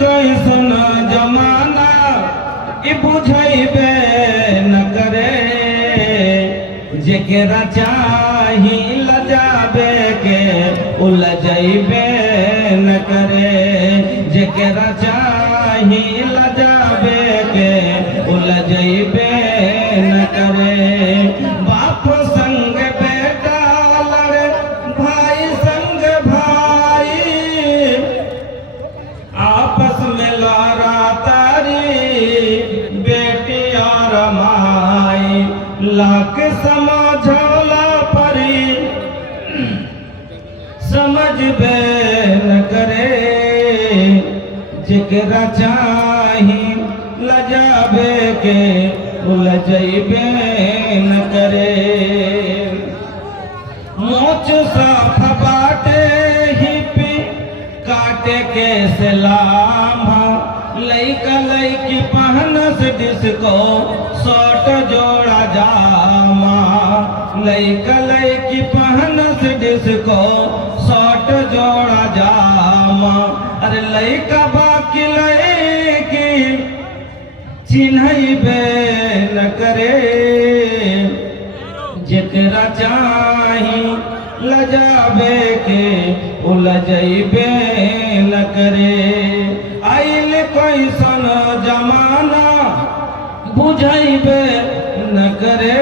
कैसन जमाना ई बुझैबे न करे जेकरा चाही लजाबे के उलझैबे न करे जेकरा चाही लजाबे के उलझैबे न करे बाप संग बेटा लड़े भाई संग भाई आपस में लड़ा तारी बेटी और माई लाख समझौला परी समझबे न करे जेकरा चाही लजाबे के उलझैबे न करे मोच साफ बाटे हिपी काटे के सलाम लइका लइकी पहनस डिस्को शॉर्ट जोड़ा जामा लइका लइकी पहनस डिस्को शॉर्ट जोड़ा जामा अरे लइका बाकी लइकी चिन्हैबे न करे जेकरा चाही लजाबे के उलझैबे न करे आइल कैसन जमाना बुझैबे न करे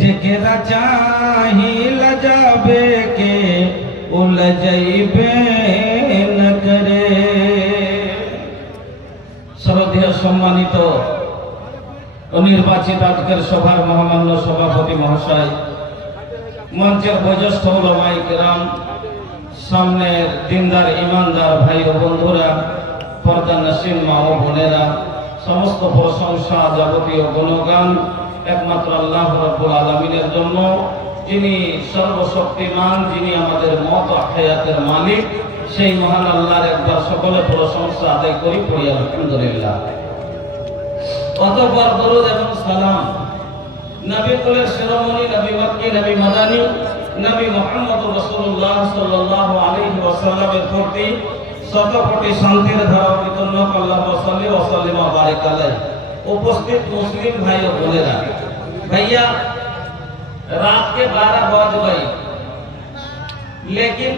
जेकरा चाही लजाबे के उलझैबे न करे শ্রদ্ধেয় সম্মানিত ও নির্বাচিত আজকের সভার মহামান্য সভাপতি মহাশয় মঞ্চের বয়োজ্যেষ্ঠ ওলামায়ে কেরাম সামনের দিনদার ইমানদার ভাই ও বন্ধুরা পর্দা নসীন মা ও বোনেরা সমস্ত প্রশংসা যাবতীয় গুণগান একমাত্র আল্লাহ রাব্বুল আলামিনের জন্য যিনি সর্বশক্তিমান যিনি আমাদের মত হায়াতের মালিক সেই মহান আল্লাহর একবার সকলে প্রশংসা আদায় করি পড়ি আলহামদুলিল্লাহ অতঃপর দরুদ এবং সালাম নবী কুলের শিরোমণি নবী মক্কি নবী মাদানী নবী মুহাম্মদুর রাসূলুল্লাহ সাল্লাল্লাহু আলাইহি ওয়াসাল্লামের প্রতি শত কোটি শান্তির ধারা বিতরণ আল্লাহু সাল্লি ওয়া সাল্লিম ওয়া বারিক আলাইহি উপস্থিত মুসলিম भाई और बोलेगा भैया रात के 12 बज गए लेकिन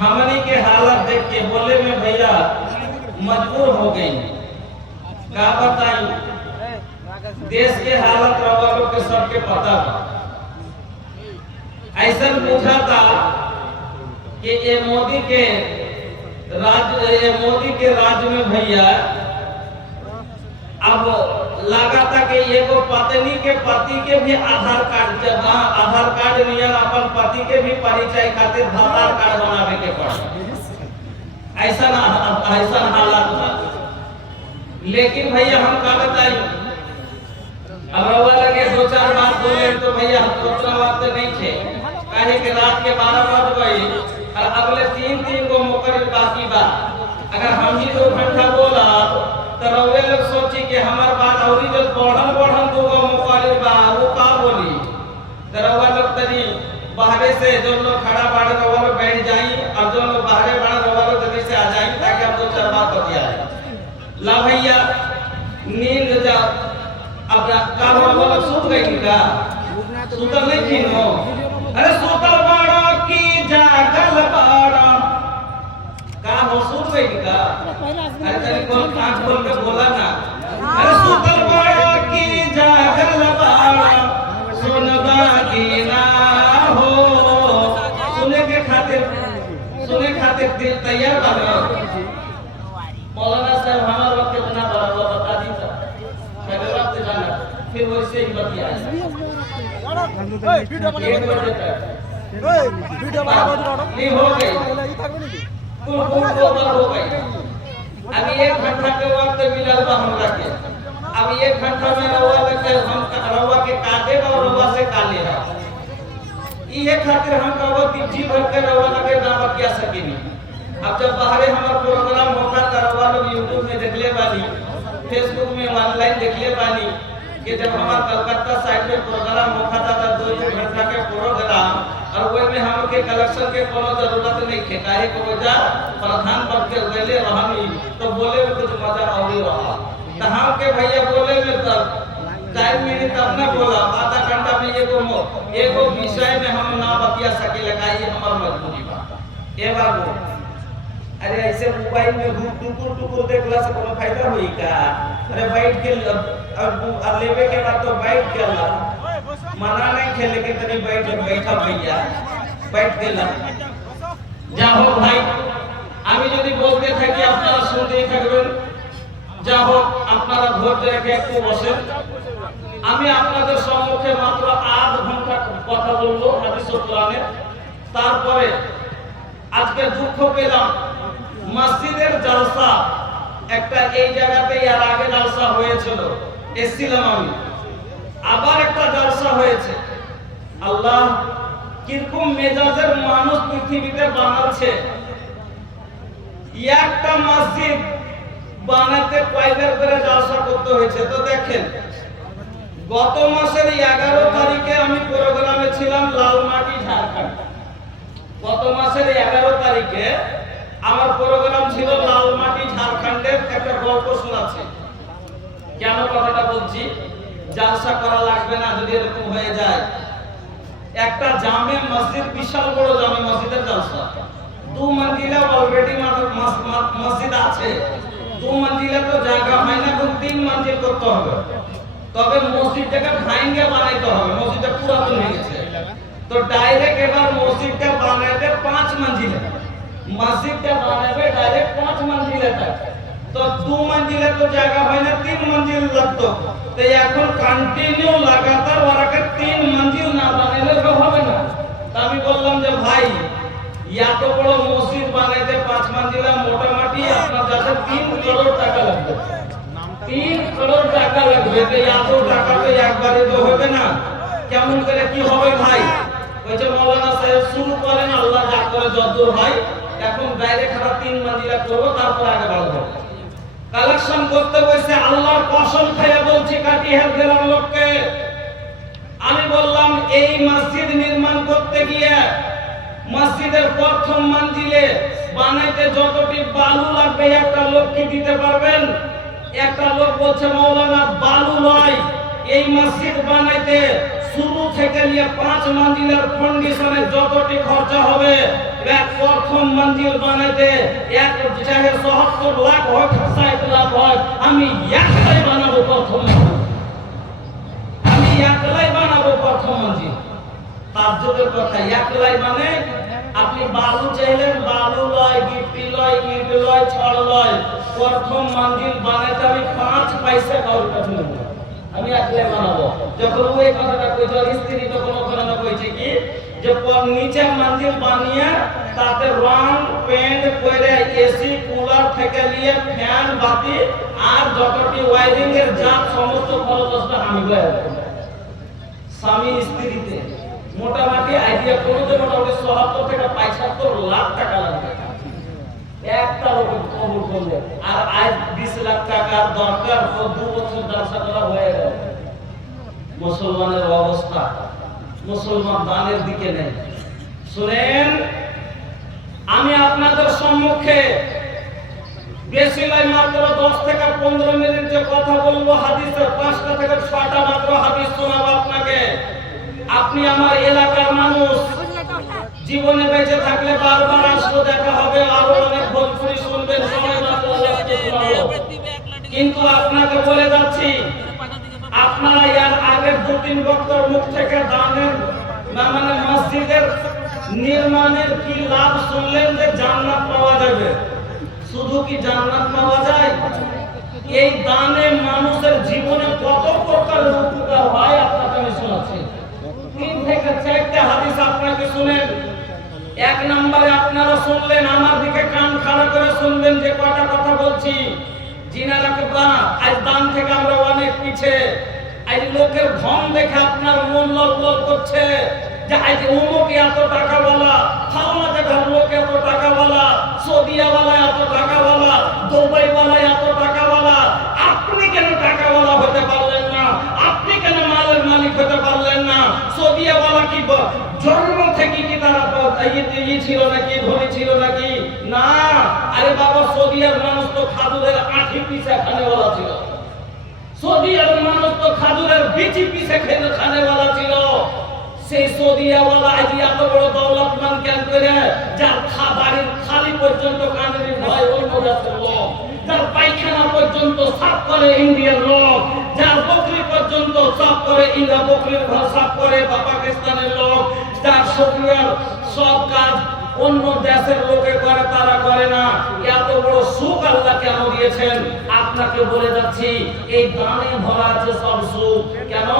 हमनी के हालत देख के बोले में भैया मजबूर हो गई क्या बताई देश के हालत रवा लोग के सबके पता बा ऐसा पूछा था कि ये मोदी के राज में भैया अब लगा था कि एगो पत्नी के पति के भी आधार कार्ड आधार कार्ड नियर अपन पति के भी परिचय खातिर आधार कार्ड बनावे के पड़ी ऐसा हालत था लेकिन भैया हम का बताई अब रवा लगे दो चार बात बोले तो भैया दूसरा बात नहीं थे काहे के रात के 12 बज गई और अगले 3 गो मुकर्रर बाकी बा अगर हम ही 2 घंटा बोला तो रवे लोग सोची कि हमार बात औरी जो बढ़न 2 गो मुकर्रर बा वो का बोली तो रवा लोग तनी बाहरे से जो लोग खड़ा बाड़े रवा लोग बैठ जाई और जो लोग बाहरे बाड़े रवा लोग जल्दी से आ जाई ताकि हम 2-4 बात बतियाए ला भैया नींद जा अब का रवा लोग सूत गई का सूतल नहीं थी नो अरे सूतल बाड़ा की जागल बाड़ा का हो सूत गई का अरे तनी कौन आंख खोल के बोला ना अरे सूतल बाड़ा की जागल बाड़ा सुनबा की ना हो सुने खातिर दिल तैयार बा मौलाना साहब हमारा वक्त कितना बड़ा हुआ बता दी था मेरे वक्त जाना फिर वैसे ही बतिया हो गई हो गई अभी 1 घंटा के वक्त मिलल बा हमरा के अब 1 घंटा में रवा के हम रवा के काटे और रवा से काले रहा ये खातिर हम कहबो जी भर के रवा लगे ना बतिया सकेनी अब जब बाहरे हमार प्रोग्राम होता त रवा लोग YouTube में देखले बानी फेसबुक में ऑनलाइन देखले बानी कि जब हमार कलकत्ता साइड में प्रोग्राम होता था 2 घंटा के प्रोग्राम और वो में हमके कलेक्शन के कोनो जरूरत नहीं है, काहे को वजह प्रधान पद के गले रहनी तो बोले में कुछ मजा और ही रहा। तो हम के भैया बोले में तब 4 मिनट तब ना बोला, आधा घंटा में एगो विषय में हम ना बतिया सके लगाई हमार मजबूरी बा। ए बाबू अरे ऐसे मोबाइल में टुकुर टुकुर देखला से कोनो फायदा होई का? अरे बैठ के अब लेवे के बाद तो बैठ के ला, मना नहीं खेले के तनी बैठा भैया बैठ के ला যাও ভাই। আমি যদি বলতে থাকি আপনারা শুনতেই থাকবেন, যা হোক আপনারা ধৈর্য রেখে একটু বসেন। আমি আপনাদের সম্মুখে মাত্র আধ ঘন্টা কথা বলবো হাদিস ও কোরআনে। তারপরে আজকে দুঃখ পেলাম মসজিদের জলসা একটা এই জায়গাতে এর আগে জলসা হয়েছিল, এসেছিলাম আমি, আবার একটা জলসা হয়েছে। আল্লাহ কিরকম মেজাজের মানুষ পৃথিবীতে বানাচ্ছে। একটা মসজিদ বানাতে কয়বার করে জলসা করতে হয়েছে। তো দেখেন গত মাসের 11 তারিখে আমি প্রোগ্রামে ছিলাম লালমাটি ঝাড়খণ্ড। গত মাসের 11 তারিখে আমার প্রোগ্রাম ছিল লালমাটি ঝাড়খণ্ডের। একটা গল্প শোনাচ্ছি। কেন কথাটা বলছি, জলসা করা লাগবে না যদি এরকম হয়ে যায়। একটা জামে মসজিদ, বিশাল বড় জামে মসজিদের জলসা, 2 মঞ্জিলা অলরেডি মসজিদ আছে। 2 মঞ্জিলা তো জায়গা হয় না, তো 3 মঞ্জিল করতে হবে। তবে মসজিদটাকে ভাঙিয়ে বানাইতে হবে, মসজিদটা পুরাতন হয়ে গেছে। তো ডাইরেক্ট এবার মসজিদটা বানাইতে 5 মঞ্জিলা, মসজিদটা বানাবে ডাইরেক্ট 5 মঞ্জিলা তক। তো 2 মঞ্জিলা তো জায়গা হয় না, 3 মঞ্জিল লাগতো। তো এখন কন্টিনিউ লাগাতার ওরাকে 3 মঞ্জিল না বানাইলে হবে না। তো আমি বললাম যে ভাই এত বড় মসজিদ বানাইতে 5 মঞ্জিলা মোটামুটি আপনার কাছে 3 করোড় টাকা লাগবে। 3 করোড় টাকা লাগবে। তো এত টাকা তো একবারে তো হবে না, কেমন করে কি হবে ভাই? ওই যে মাওলানা সাহেব শুরু করেন, আল্লাহ যা করে যতদূর হয়। এখন ডাইরেক্ট আমরা 3 মঞ্জিলা করব, তারপর আগে বাড়বো। কালেকশন করতে বসে আল্লাহর কসম খেয়ে বলছি কাটিহার জেলার লোককে, আমি বললাম এই মসজিদ নির্মাণ করতে গিয়ে মসজিদের প্রথম মঞ্জিলে বানাইতে যতটি বালু লাগবে একটা লোক কি দিতে পারবেন? একটা লোক বলছে মাওলানা বালু নয়, এই মসজিদ বানাইতে শুরু থেকে নিয়ে 5 মঞ্জিলের ফাউন্ডেশনে যতটি খরচা হবে, এক প্রথম মঞ্জিল বানাইতে এক চাহে ৭০ লাখ হয় ৬০ লাখ হয়, আমি একলাই বানাবো প্রথম মঞ্জিল। আমি একলাই বানাবো প্রথম মঞ্জিল। তাজ্জুবের কথা, একলাই মানে আপনি বালু চাইলেন, বালু লয়, গিট্টি লয়, ইট লয়, ছড় লয়। প্রথম মঞ্জিল বানাইতে আমি 5 পয়সা কারোর কাছে নেব, আমি একলাই বানাবো। যখন ওই কথাটা কইছে স্ত্রী তখন ওখানে কইছে কি যে নিচে মঞ্জিল বানিয়ে তাতে রং পেন্ট করে এসি কুলার থেকে নিয়ে ফ্যান বাতি আর যতটি ওয়্যারিং এর যা সমস্ত খরচ আসবে আমি বলবো। স্বামী স্ত্রীতে মোটামুটি আইডিয়া করতে মোটামুটি ৭০ থেকে ৭৫ লাখ টাকা লাগবে একটা লোকের কবুল করলে। আর আজ 20 লাখ টাকার দরকার, তো 2 বছর জলসা করা হয়ে গেল। মুসলমানের অবস্থা, মুসলমান দানের দিকে নেই। শুনেন, আমি আপনাদের সম্মুখে বেশি নয় মাত্র 10 থেকে 15 মিনিট যে কথা বলবো, হাদিসের 5টা থেকে 6টা মাত্র হাদিস শোনাবো আপনাকে। আপনি আমার এলাকার মানুষ, জীবনে বেঁচে থাকলে বারবার আসবো, দেখা হবে, আরো অনেক ভোজপুরি শুনবেন, সময় মাত্র কিন্তু আপনাকে বলে যাচ্ছি, আপনারা এর আগের 2-3 বক্তার মুখ থেকে দানের মানে মসজিদের নির্মাণের কি লাভ শুনলেন, যে জান্নাত পাওয়া যাবে। শুধু কি জান্নাত পাওয়া যায়? এই দানে মানুষের জীবনে কত প্রকার উপকার হয় আপনাকে আমি শোনাচ্ছি। 3 থেকে 4টা হাদিস আপনাকে শুনেন। 1 নম্বরে আপনারা শুনলেন, আমার দিকে কান খাড়া করে শুনবেন যে কয়টা কথা বলছি। জিনারা বা আজ দান থেকে আমরা অনেক পিছে। আজ লোকের ধন দেখে আপনার মন লড়লড় করছে যে আজ অমুক এত টাকাওয়ালা, ফালনা জায়গার লোক এত টাকাওয়ালা, সৌদিয়াওয়ালা এত টাকাওয়ালা, দুবাইওয়ালা এত টাকাওয়ালা। আপনি কেন টাকাওয়ালা হতে পারলেন না? আপনি কেন মালের মালিক হতে পারলেন না? সৌদিয়াওয়ালা কি জন্ম থেকে কি ই ছিল নাকি, ধনী ছিল নাকি? না, আরে বাবা সৌদিয়ার মানুষ তো খাজুরের আঠি পিছে খানেওয়ালা ছিল। সৌদিয়ার মানুষ তো খাজুরের বিচি পিছে খানেওয়ালা ছিল। সেই সৌদিয়াওয়ালা আজ এত বড় দৌলতমান কেন করে? যার বাড়ির খালি পর্যন্ত কানের ভয় অন্য দেশের লোক, যার পায়খানা পর্যন্ত সাফ করে ইন্ডিয়ার লোক, যার বকরি পর্যন্ত সাফ করে ইন্ডিয়া বকরির ঘর সাফ করে পাকিস্তানের লোক, যার সৌদিয়ার সব কাজ অন্য দেশের লোকে করে, তারা করে না। এত বড় সুখ আল্লাহ কেন দিয়েছেন? আপনাকে বলে যাচ্ছি, এই দানে ভরা আছে সব সুখ। কেন?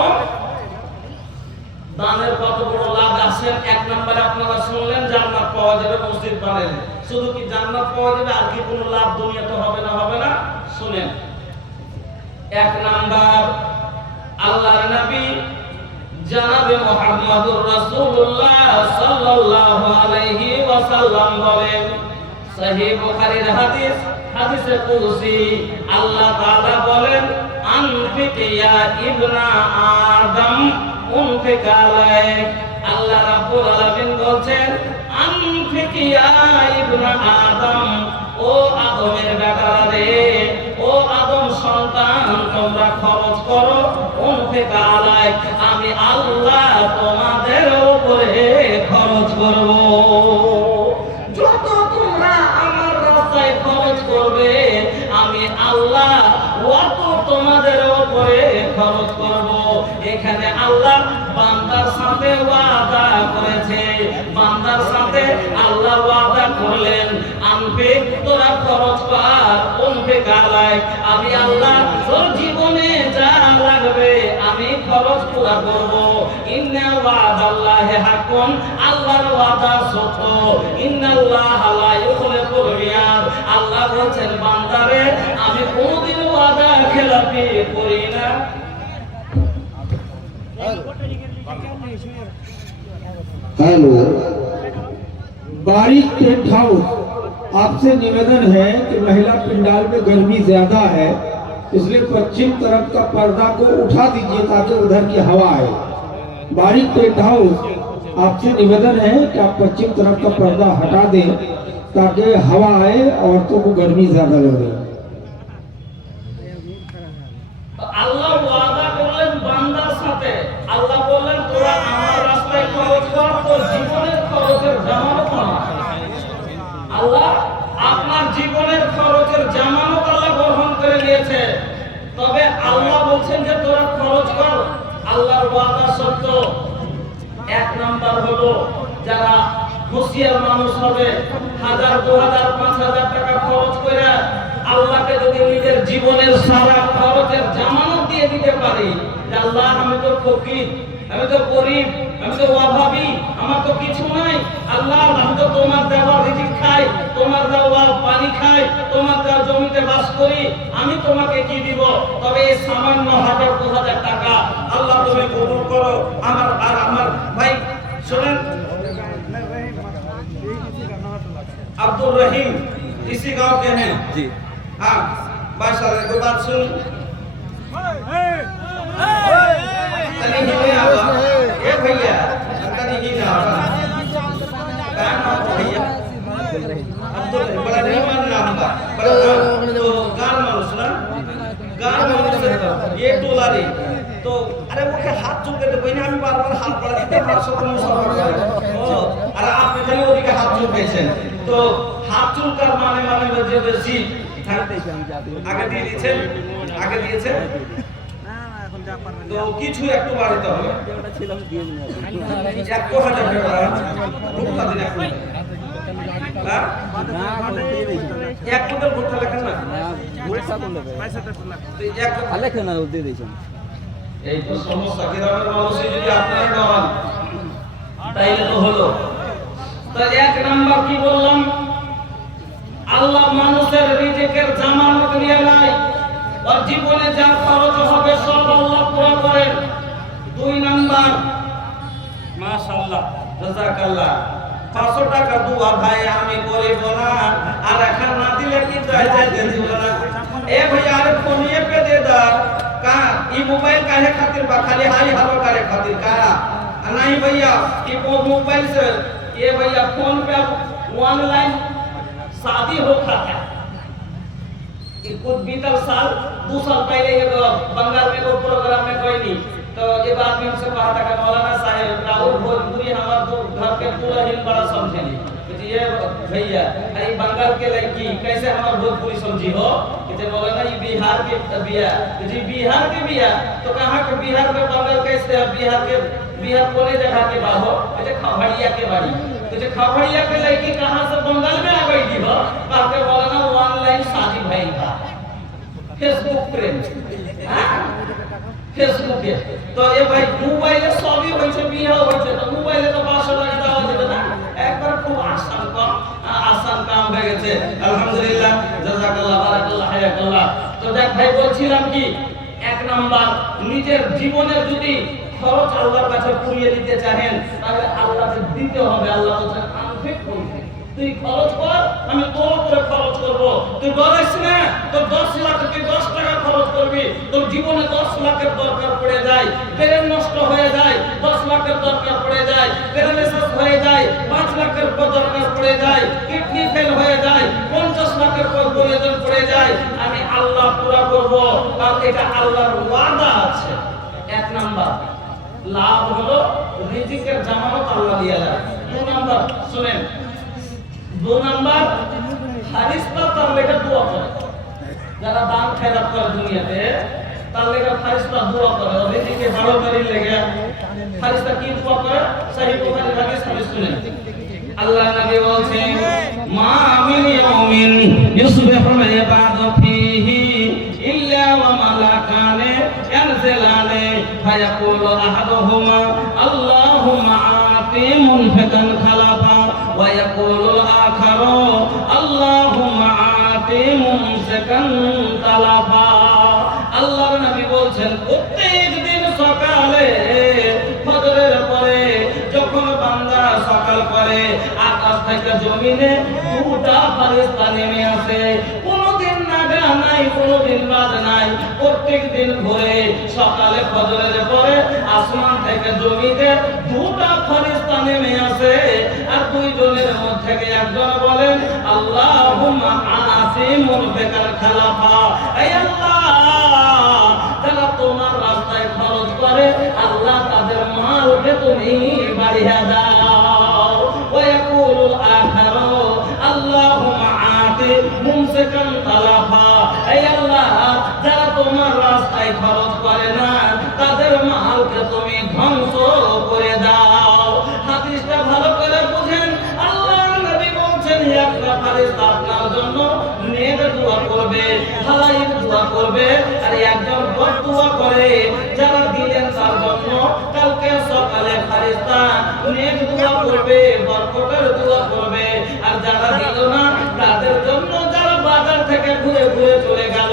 দানের কত বড় লাভ আছে। এক নম্বরে আপনারা শুনলেন জান্নাত পাওয়া যাবে মসজিদ বানালে। শুধু কি জান্নাত পাওয়া যাবে, আর কি কোনো লাভ দুনিয়াতে হবে না? হবে না। শুনেন, এক নাম্বার আল্লাহর নবী জনাবে মুহাম্মদুর রাসূলুল্লাহ সাল্লাল্লাহু আলাইহি ওয়াসাল্লাম বলেন, সহিহ বুখারীর হাদিস, হাদিসে কুদসি, আল্লাহ তাআলা বলেন, আনফিক ইয়া ইবনা আদম উনফিক আলাইক। আল্লাহ রাব্বুল আলামিন বলছেন, আনফিক ইয়া ইবনা আদম, ও আদমের বেটারা রে, ও আদম সন্তান, তোমরা খরচ করো, উনফিক আলাইক, আমি আল্লাহ তোমাদের উপরে খরচ করব। যত তোমরা আমার রাস্তায় খরচ করবে, আমি আল্লাহ অত তোমাদের উপরে খরচ করব। এখানে আল্লাহ বান্দার সাথে ওয়াদা করেছে, বান্দার সাথে আল্লাহ ওয়াদা করলেন, আনফিক, তোরা খরচ কর, উনফিক আলাইক, আমি আল্লাহ তোর জীবনে যা লাগবে আমি খরচ পুরা করব। ইন্না ওয়াদাল্লাহি হাক্কুন, আল্লাহর ওয়াদা সত্য। ইন্নাল্লাহা লা ইউখলিফুল মিয়াদ, আল্লাহ বলেন বান্দারে আমি কোনদিন ওয়াদা খেলাপি করি না। हेलो, बारीक टेंट हाउस, आपसे निवेदन है कि महिला पंडाल में गर्मी ज्यादा है, इसलिए पश्चिम तरफ का पर्दा को उठा दीजिए ताकि उधर की हवा आए। बारीक टेंट हाउस, आपसे निवेदन है कि आप पश्चिम तरफ का पर्दा हटा दें ताकि हवा आए, औरतों को गर्मी ज्यादा लगे। আল্লাহ ওয়াদা করলেন বান্দার সাথে, আল্লাহ বললেন তোরা আমার রাস্তায় খরচ কর, তোর জীবনের খরচের জামানত আল্লাহ, আপনার জীবনের খরচের জামানত আল্লাহ গ্রহণ করে নিয়েছে। তবে আল্লাহ বলছেন যে তোরা খরচ কর, আল্লাহর ওয়াদা সত্য। এক নাম্বার হলো যারা হুঁশিয়ার মানুষ হবে, 1000, 2000, 5000 টাকা খরচ করে আল্লাহকে যদি নিজের জীবনের সারা খরচের জামানত দিয়ে দিতে পারি, যে আল্লাহ আমি তো ফকির, আমি তো গরিব, আমি তো অভাবী, আমার তো কিছু নাই, আল্লাহ আমি তো তোমার দেওয়া রিজিক খাই, তোমার দেওয়া পানি খাই, তোমার দেওয়া জমিতে বাস করি, আমি তোমাকে কি দিব? তবে এই সামান্য 1000, 2000 টাকা আল্লাহ তুমি কবুল করো। আমার আর আমার ভাই শুনেন, अब्दुल रहीम इसी गांव के हैं जी। हाँ, बादशाह को बात सुन। ये भैया कहीं ही ना भैया अब्दुल बड़ा नीमन नाम था, तो गान मानुस ना, गान मानुस ये डोलारी तो अरे वो के हाथ चुके तो कोई ना, हम बार-बार हाथ पड़ा देते हैं, सब लोग सब ओ अरे आप इधर वो के हाथ चुके हैं तो हाथ চুলকার মানে মানে যে বেশি আগে দিয়ে দিয়েছে, আগে দিয়েছে তো কিছু একটু বাড়াতে হবে। 1000 টাকা ভুট্টা দিন এক কুইন্টাল ভুট্টা লেখেন না, লেখেন না দিয়ে দিয়েছেন। এই তো সমস্যা, গ্রামের মানুষই যদি আপনারা দেওয়ান তাইলে তো হলো। তো এক নাম্বার কি বললাম, আল্লাহ মানুষের রিজিকের জামানত নিয়ে নাই, ওর জীবনে যা খরচ হবে সব আল্লাহ পুরো করেন। 2 নাম্বার, মাশাআল্লাহ জাযাকাল্লাহ, 500 টাকা দুয়া ভাই আমি করিব না, আর এখন না দিলে কি যায় যায় দিব না। ए भैया अरे फोनिए पे दे दा का ई मोबाइल काहे खातिर बा, खाली हाई हालो करे खातिर का नहीं भैया, ई मोबाइल से ये भैया फोन पे अब ऑनलाइन शादी होता है। कुछ बीतल साल 2 साल पहले एगो बंगाल में एगो प्रोग्राम में कोई नहीं तो एक आदमी हमसे कहा था कि मौलाना साहब राहुल भोजपुरी हमारे तो घर के पूरा हिल बड़ा समझेली कि ये भैया अरे बंगाल के लड़की कैसे हमारे भोजपुरी समझी हो कि मौलाना ये बिहार के बिया जी बिहार के बिया तो कहाँ के बिहार में बंगाल कैसे है बिहार कोने जगह के बाहो अच्छा खगड़िया के बाड़ी तो खगड़िया के लड़की कहाँ से बंगाल में आ गई थी हो कहा के मौलाना ऑनलाइन शादी भई था फेसबुक प्रेम फेसबुक के तो ये भाई मोबाइल सभी होय छै बियाह होय छै तो मोबाइल तो 500 টাকা দাও দিবে না একবার খুব আসান কাম হয়ে গেছে আলহামদুলিল্লাহ জাযাকাল্লাহ বারাকাল্লাহ হায়াকাল্লাহ তো দেখ ভাই বলছিলাম কি এক নাম্বার নিজের জীবনের যদি খরচ আল্লাহর কাছে পুরিয়ে দিতে চাহেন তাহলে আল্লাহকে দিতে হবে আল্লাহ বলেন আনফিক করতে তুই খরচ কর আমি তোর উপরে খরচ করব তুই ডরিস না তো 10 লাখ তুই 10 টাকা খরচ করবি তোর জীবনে 10 লাখের দরকার পড়ে যায় ব্রেন নষ্ট হয়ে যায় 10 লাখের দরকার পড়ে যায় প্যারালাইসিস হয়ে যায় 5 লাখের দরকার পড়ে যায় কিডনি ফেল হয়ে যায় 50 লাখের প্রয়োজন পড়ে যায় আমি আল্লাহ পুরা করব কারণ এটা আল্লাহর ওয়াদা আছে এক নাম্বার লাভ হলো রিজিকের জামানত আল্লাহ দিয়া যায় 2 নাম্বার শুনেন 2 নাম্বার হাদিসটা তার লেখা দোয়া করে যারা দান খেরাত করে দুনিয়াতে তার লেখা হাদিসটা দোয়া করে রিজিকে ভালো করে লেগে হাদিসটা কি দোয়া করে সহিহ বুখারী হাদিস শুনেন আল্লাহ নবী বলেন মা মিন ইয়াউমিন ইউসবিহুল ইবাদু ফীহি ইল্লা ওয়া মালাকানে ইয়ানজিলানে ফায়াকুলু আহাদুহুমা আল্লাহুম্মা আতি মুনফিকান খালাফা ওয়া ইয়াকুলুল আখারু আল্লাহুম্মা আতি মুমসিকান তালাফা আল্লাহর নবী বলেন প্রত্যেকদিন সকালে ফজরের পরে যখন বান্দা সকাল করে আকাশ থেকে জমিনে দুটা ফেরেশতা নেমে আসে কোনদিন নাগা নাই কোনদিন বাদ নাই প্রত্যেকদিন ভোরে সকালে ফজরের পরে আসমান থেকে জমিনে দুটা ফেরেশতা নেমে আসে আর দুইজনের মধ্যে একজন বলেন আল্লাহুম্মা আসিমুন বিকাল খালাফা হে আল্লাহ যারা তোমার রাস্তায় খরচ করে আল্লাহ তাদের মালকে তুমি বাড়িয়ে দাও ওয়া ইয়াকুলুল আখারু আল্লাহুম্মা আতি মুমসিকান তালাফা হে আল্লাহ যারা তোমার রাস্তায় খরচ করে না তাদের মালকে তুমি ধ্বংস করে দাও হাদিসটা ভালো করে বুঝেন আল্লাহর নবী বলেন একটা ফেরেশতা আপনার জন্য নেক দোয়া করবে ভালোই দোয়া করবে আর একজন বদ দোয়া করে যারা দিলেন তার জন্য কালকে সকালে ফেরেশতা নেক দোয়া করবে বরকতের দোয়া করবে আর যারা দিল না তাদের জন্য যারা বাজার থেকে ঘুরে ঘুরে চলে গেল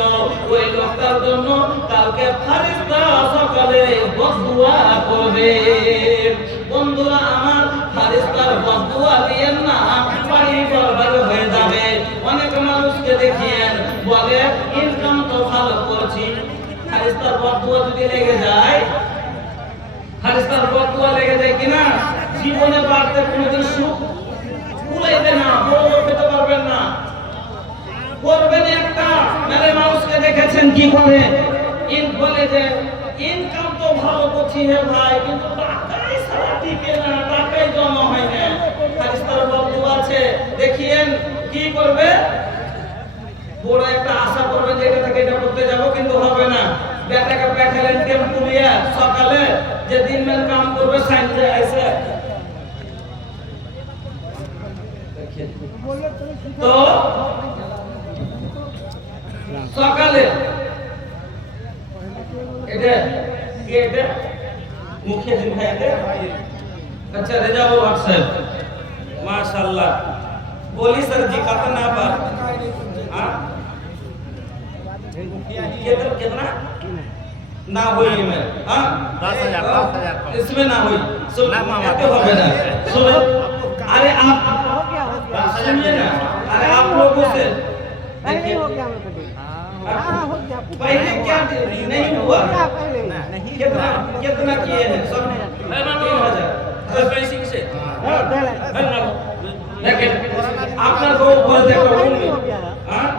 ওই লোকটার জন্য কালকে ফেরেশতা সকালে বদ দোয়া করবে বন্ধুরা আমার ফেরেশতার বদ দোয়া দিয়েন না বাড়ি বরবাদ হয়ে যাবে অনেক মানুষকে দেখিয়েন বলে ইনকাম তো ভালো করছি ফেরেশতার বদ দোয়া যদি লেগে যায় ফেরেশতার বদ দোয়া লেগে যায় কিনা জীবনে বাড়তে কোনোদিন সুখ কুলাইবে না বড় খেতে পারবেন না করবেন একটা মানে মানুষকে দেখেছেন কি করে বলে যে ইনকাম তো ভালো করছি হে ভাই কিন্তু টাকাই সারা টিকে না টাকাই জমা হয় না ফেরেশতার বদ দোয়া আছে দেখিয়েন কি করবে বড় একটা আশা করবে যে এটা থেকে এটা করতে যাব কিন্তু হবে না বেটাকে পাঠালেন টেম্পু নিয়ে সকালে যে দিনমান কাম করবে সাইন্সে এসে তো সকালে এটা কি এটা মুখিয়া জি ভাই এটা अच्छा रेजाउल हक साहब माशाल्लाह बोली सर जी कितना पर हां कितना ना हुई में हां 10,000 इसमें ना हुई सुन तो होगा ना सुनो अरे आप सुनिए ना अरे आप लोगों से नहीं हो गया हो गया पहले क्या नहीं हुआ कितना कितना किए हैं सब 3000 पैसे से দেখেন আপনার গো উপরে দেখো হ্যাঁ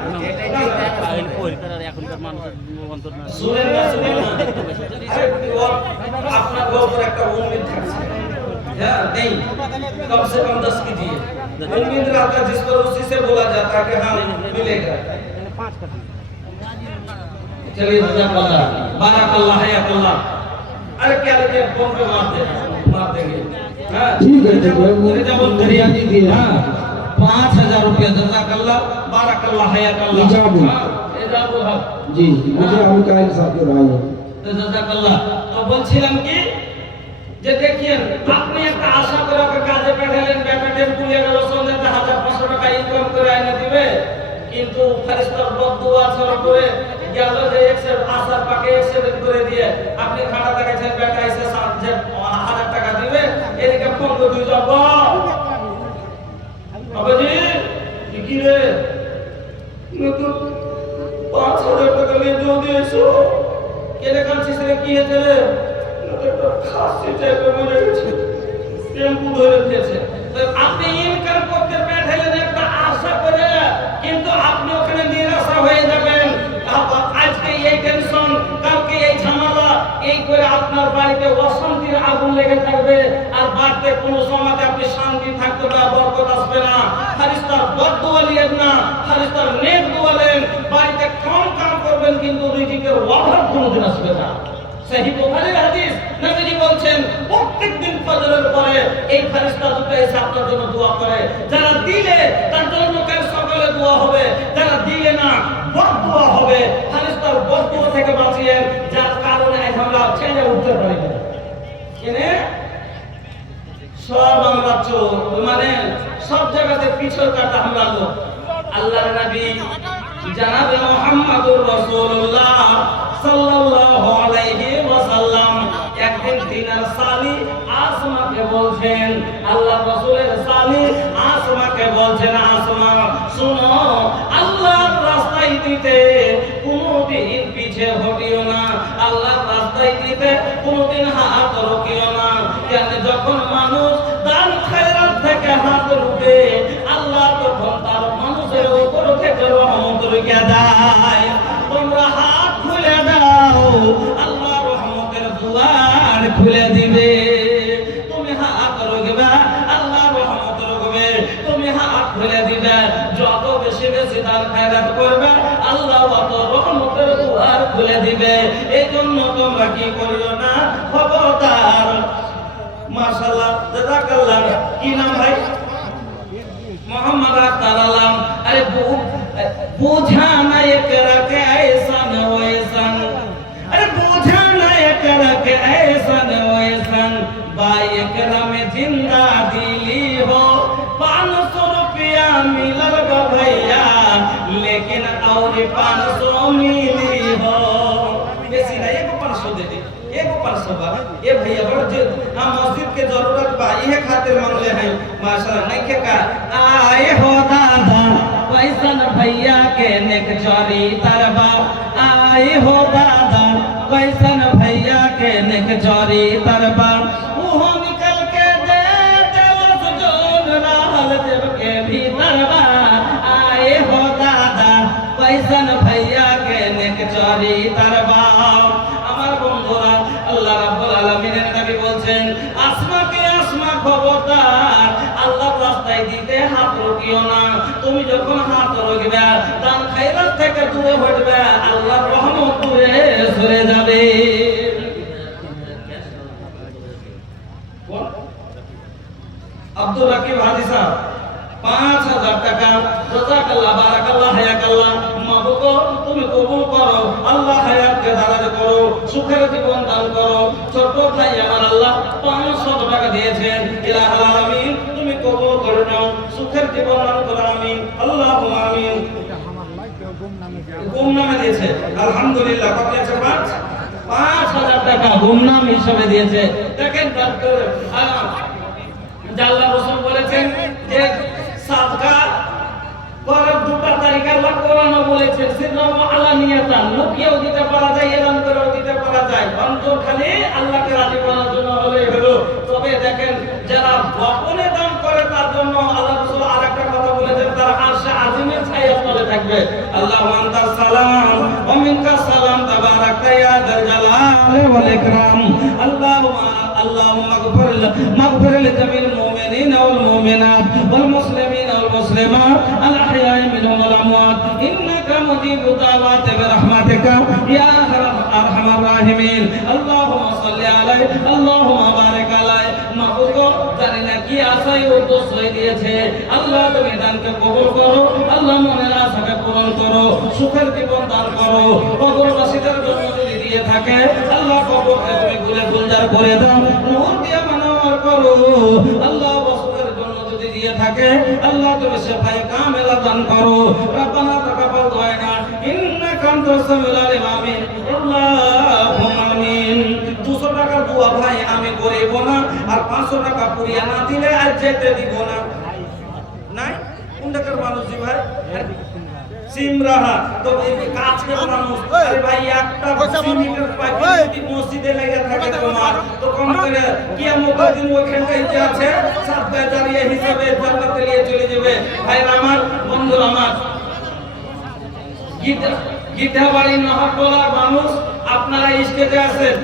শুনেন না শুনেন না আপনার গো উপরে একটা উম্মীদ থাকছে হ্যাঁ नहीं कम से कम 10 कीजिए उम्मीद रहता है जिस पर उसी से बोला जाता है कि हाँ मिलेगा चलिए जज़ाकल्लाह बारकल्लाह हयाकल्लाह अरे क्या लेके फोन पे मार देंगे हाँ ठीक है मुझे जब दरिया जी दिए हाँ 5000 रुपया जज़ाकल्लाह बारकल्लाह हयाकल्लाह इजाबुल इजाबुल हक जी मुझे आपका इंसाफ के भाई তো জাযাকাল্লাহ তো বলছিলাম কি যে দেখিয়েন আপনি একটা আশা করে ওকে কাজে পাঠালেন ব্যাটা টেম্পু নিয়ে গেল সন্ধ্যাতে 1500 টাকা ইনকাম করে এনে দিবে কিন্তু ফেরেশতার বদদুয়া ছড়া করে গেল যে আশার পাকে অ্যাক্সিডেন্ট করে দিয়ে আপনি খাড়া দেখাচ্ছেন ব্যাটা এসে 1000 টাকা দিবে এদিকে ফোন করে দুই যাব বাবাজি কি রে নতুন 5000 টাকা নিয়ে জলদি এসো কেন কাঁদছিস রে কি হয়েছে রে একটা খাসি টাইপের মরে গেছে টেম্পু ধরে ফেলেছে আপনি ইনকাম করতে পাঠালেন একটা আশা করে কিন্তু আপনি ওখানে নিরাশা হয়ে যাবেন আজকে এই টেনশন কালকে এই ঝামেলা এই করে আপনার বাড়িতে অশান্তির আগুন লেগে থাকবে আর বাড়িতে কোনো সময়তে আপনি শান্তি থাকতে না বরকত আসবে না ফেরেশতার বদদুয়া নিয়েন না ফেরেশতার নেক দোয়া নেন বাড়িতে কম কাম করবেন কিন্তু রিজিকের অভাব কোনোদিন আসবে না সহি বুখারীর হাদিস নবীজি বলছেন প্রত্যেকদিন ফজরের পরে এই ফেরেশতা দুটো এসে আপনার জন্য দোয়া করে যারা দিলে তার জন্য কাল সকালে দোয়া হবে যারা দিলে না বদদুয়া হবে ফেরেশতার বদদুয়া থেকে বাঁচিয়েন যার কারণে আমরা ছেড়ে উঠতে পারি না কেনে সব আমরা চোর মানে সব জায়গাতে পিছল কাটা আমরা লোক আল্লাহর নবী জনাবে মুহাম্মদুর রাসূলুল্লাহ সাল্লাল্লাহু আলাইহি ওয়াসাল্লাম একদিন তিনার সালি আসমাকে বলছেন আল্লাহর রাসূলের সালি আসমাকে বলছেন আসমা শুনো আল্লাহর রাস্তায় দিতে কোনোদিন পিছে হটিও না আল্লাহর রাস্তায় দিতে কোনোদিন হাত রকিও না কেন যখন মানুষ দান খায়রাত থেকে হাত রুখে আল্লাহ তখন তার মানুষের উপর থেকে রহমত রেখে দেয় তোমরা হাত খুলে দাও আল্লাহ রহমতের দুয়ার খুলে দিবে তুমি হাত রাখবে আল্লাহ রহমত রাখবে তুমি হাত খুলে দিবে যত বেশি বেশি দান খয়রাত করবে আল্লাহ তত রহমতের দুয়ার খুলে দিবে এইজন্য তোমরা কি করিও না খবরদার মাশাআল্লাহ জাযাকাল্লাহ কি নাম ভাই मोहम्मद तारालाम अरे बुझाना ये करके ऐसा न वैसा अरे बुझाना ये करके ऐसा न वैसा बाई करम जिंदा दिली हो 500 रुपया मिलल गा भैया लेकिन और 500 मिली हो बेसी ना एगो 500 दे दे एगो 500 बा ये भैया बड़ जे हम मस्जिद के जरूरत बा इहे खातिर मांगले हैं माशाल्लाह नहीं के का आए हो दादा वैसन भैया के नेक चोरी तरबा आए हो दादा वैसन भैया के नेक चोरी तरबा वो निकल के दे देवस जोन रहल जब के भीतर बा आए हो दादा वैसन भैया के नेक चोरी तरबा আমার বন্ধুরা আল্লাহ রাব্বুল আলামিনের নবী বলছেন আসমাকে আসমা খবরদার আল্লাহর রাস্তায় দিতে হাত রকিও না তুমি যখন হাত রকবে দান খায়রাত থেকে দূরে হটবে আল্লাহর রহমত দূরে সরে যাবে আব্দুল রাকিব হাজি সাহেব 5000 টাকা জাযাকাল্লাহ বারাকাল্লাহ হায়াকাল্লাহ মাবুদ তুমি কবুল করো আল্লাহ হায়াতকে দারাজ করো সুখের জীবন দান করো ছোট ভাই আমার আল্লাহ 500 টাকা দিয়েছেন ইলাহুল আলামিন তুমি কবুল করে নাও সুখের জীবন দান করো আমিন আল্লাহুম্মা আমিন গুমনামে দিয়েছে আলহামদুলিল্লাহ কত আছে 5000 টাকা গুমনাম হিসেবে দিয়েছে দেখেন ডক্টর আল্লাহ রাসূল বলেছেন যে সাদকা করার দুটো তরিকা আল্লাহ কোরআনে বলেছেন সিররা ওয়া আলানিয়াতান লুকিয়েও দিতে পারা যায় এলান করেও দিতে পারা করা যায়, অন্তর খালি আল্লাহকে রাজি করার জন্য হলেই হলো। তবে দেখেন যারা গোপনে দান করে তার জন্য আল্লাহ রাসূল আরেকটা কথা বলেছেন, তারা আরশে আজিমের ছায়ার তলে থাকবে। আল্লাহু আনতা সালাম ওয়া মিনকা সালাম তাবারাকতা ইয়া যাল জালালি ওয়াল ইকরাম। মাগফির লিজামিল মুমিনিনা ওয়াল মুমিনাত ওয়াল মুসলিমিনা ওয়াল মুসলিমাত আল আহয়াই মিনহুম ওয়াল আমওয়াত ইন্নাকা মুজিবু দাওয়াতি বিরহমাতিকা ইয়া আরহামার রাহিমিন। আল্লাহুম্মা সাল্লি আলাইহি আল্লাহুম্মা বারিক আলাইহি। মাবুদ জানি না কি আশায় ও তো সই দিয়েছে, আল্লাহ তুমি দানকে কবুল করো, আল্লাহ মনের আশাকে পূরণ করো, সুখের জীবন দান করো। কবরবাসীদের জন্য যদি দিয়ে থাকে আল্লাহ কবরকে তুমি গুলে গুলজার করে দাও, নূর দিয়ে মানওয়ার করো। আল্লাহ বসুদের জন্য যদি দিয়ে থাকে আল্লাহ তুমি শিফায়ে কামিলা দান করো। রব্বানা তাকাব্বাল দুআনা ইন্নাকা আনতাস সামিউল আলিম। আমিন আল্লাহুম্মা আমিন। 200 টাকার দোয়া ভাই আমি করিব না, আর 500 টাকা পুরিয়া না দিলে আর যেতে দিব না। নাই কোন টাকার মানুষ জি ভাই? সিমরাহা তো এই কাজকে মানুষ। আরে ভাই একটা সিমিটার পাখি যদি মসজিদে লেগে থাকে তোমার, তো কম করে কিয়ামতের দিন ওইখানটাই যে আছে 7,000 হিসাবে জান্নাতে নিয়ে চলে যাবে। ভাই আমার বন্ধু আমার গীতাবাড়ি নহরটোলার মানুষ আপনারা স্টেজে আছেন,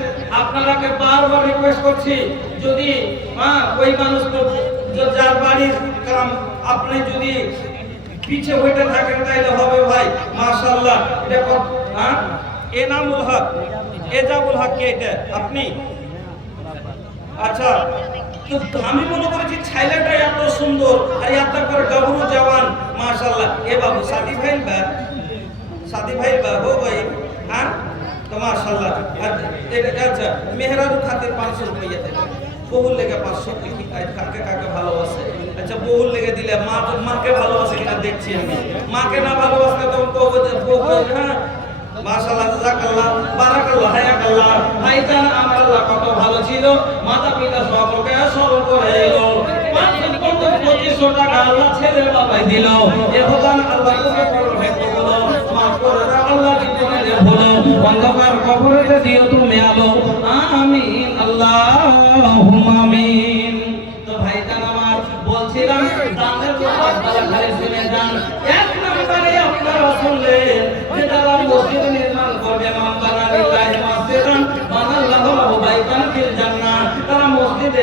আপনারাকে বারবার রিকোয়েস্ট করছি, যদি ওই মানুষ যার বাড়ির কাম আপনি যদি পিছে হইতে থাকেন তাইলে হবে ভাই। মাশাআল্লাহ এটা এনামুল হক এজাবুল হক কে এটা আপনি? আচ্ছা তো আমি মনে করেছি ছেলেটা এত সুন্দর আর এত করে গাবরু জওয়ান। মাশাআল্লাহ এ বাবু শাদি ভাই বা हो गई। हाँ तो माशाल्लाह। अच्छा मेहरारू खातिर 500 रुपया देते, বহুল লেগে 500 দেখি কাকে কাকে ভালোবাসে। আচ্ছা বহুল লেগে দিলে মাকে ভালোবাসে কিনা দেখছি আমি। মাকে না ভালোবাসলে তো হ্যাঁ মাশাআল্লাহ জাযাকাল্লাহ বারাকাল্লাহ হায়াকাল্লাহ। ভাইজান আমার আল্লাহ কত ভালো ছিল, মাতা পিতা সকলকে স্মরণ করে এলো। 2500 টাকা আল্লাহ ছেলের বাবাই দিল। এ ভগবান আল্লাহ তোকে করো হেকগুলো মাফ করে দাও, আল্লাহ জীবনে ভুলো, অন্ধকার কবরেতে দিও তুমি আলো। আমিন আল্লাহুম্মা আমিন। তো ভাইজান আমার বলছিলাম দানের কথা খালি শুনে যান। এক নম্বরে আপনারা শুনলেন যে যারা মসজিদ নির্মাণ করবে মান বানা লিল্লাহি মাসজিদান বানাল্লাহু লাহু বাইতান ফিল জান্নাহ, তারা মসজিদে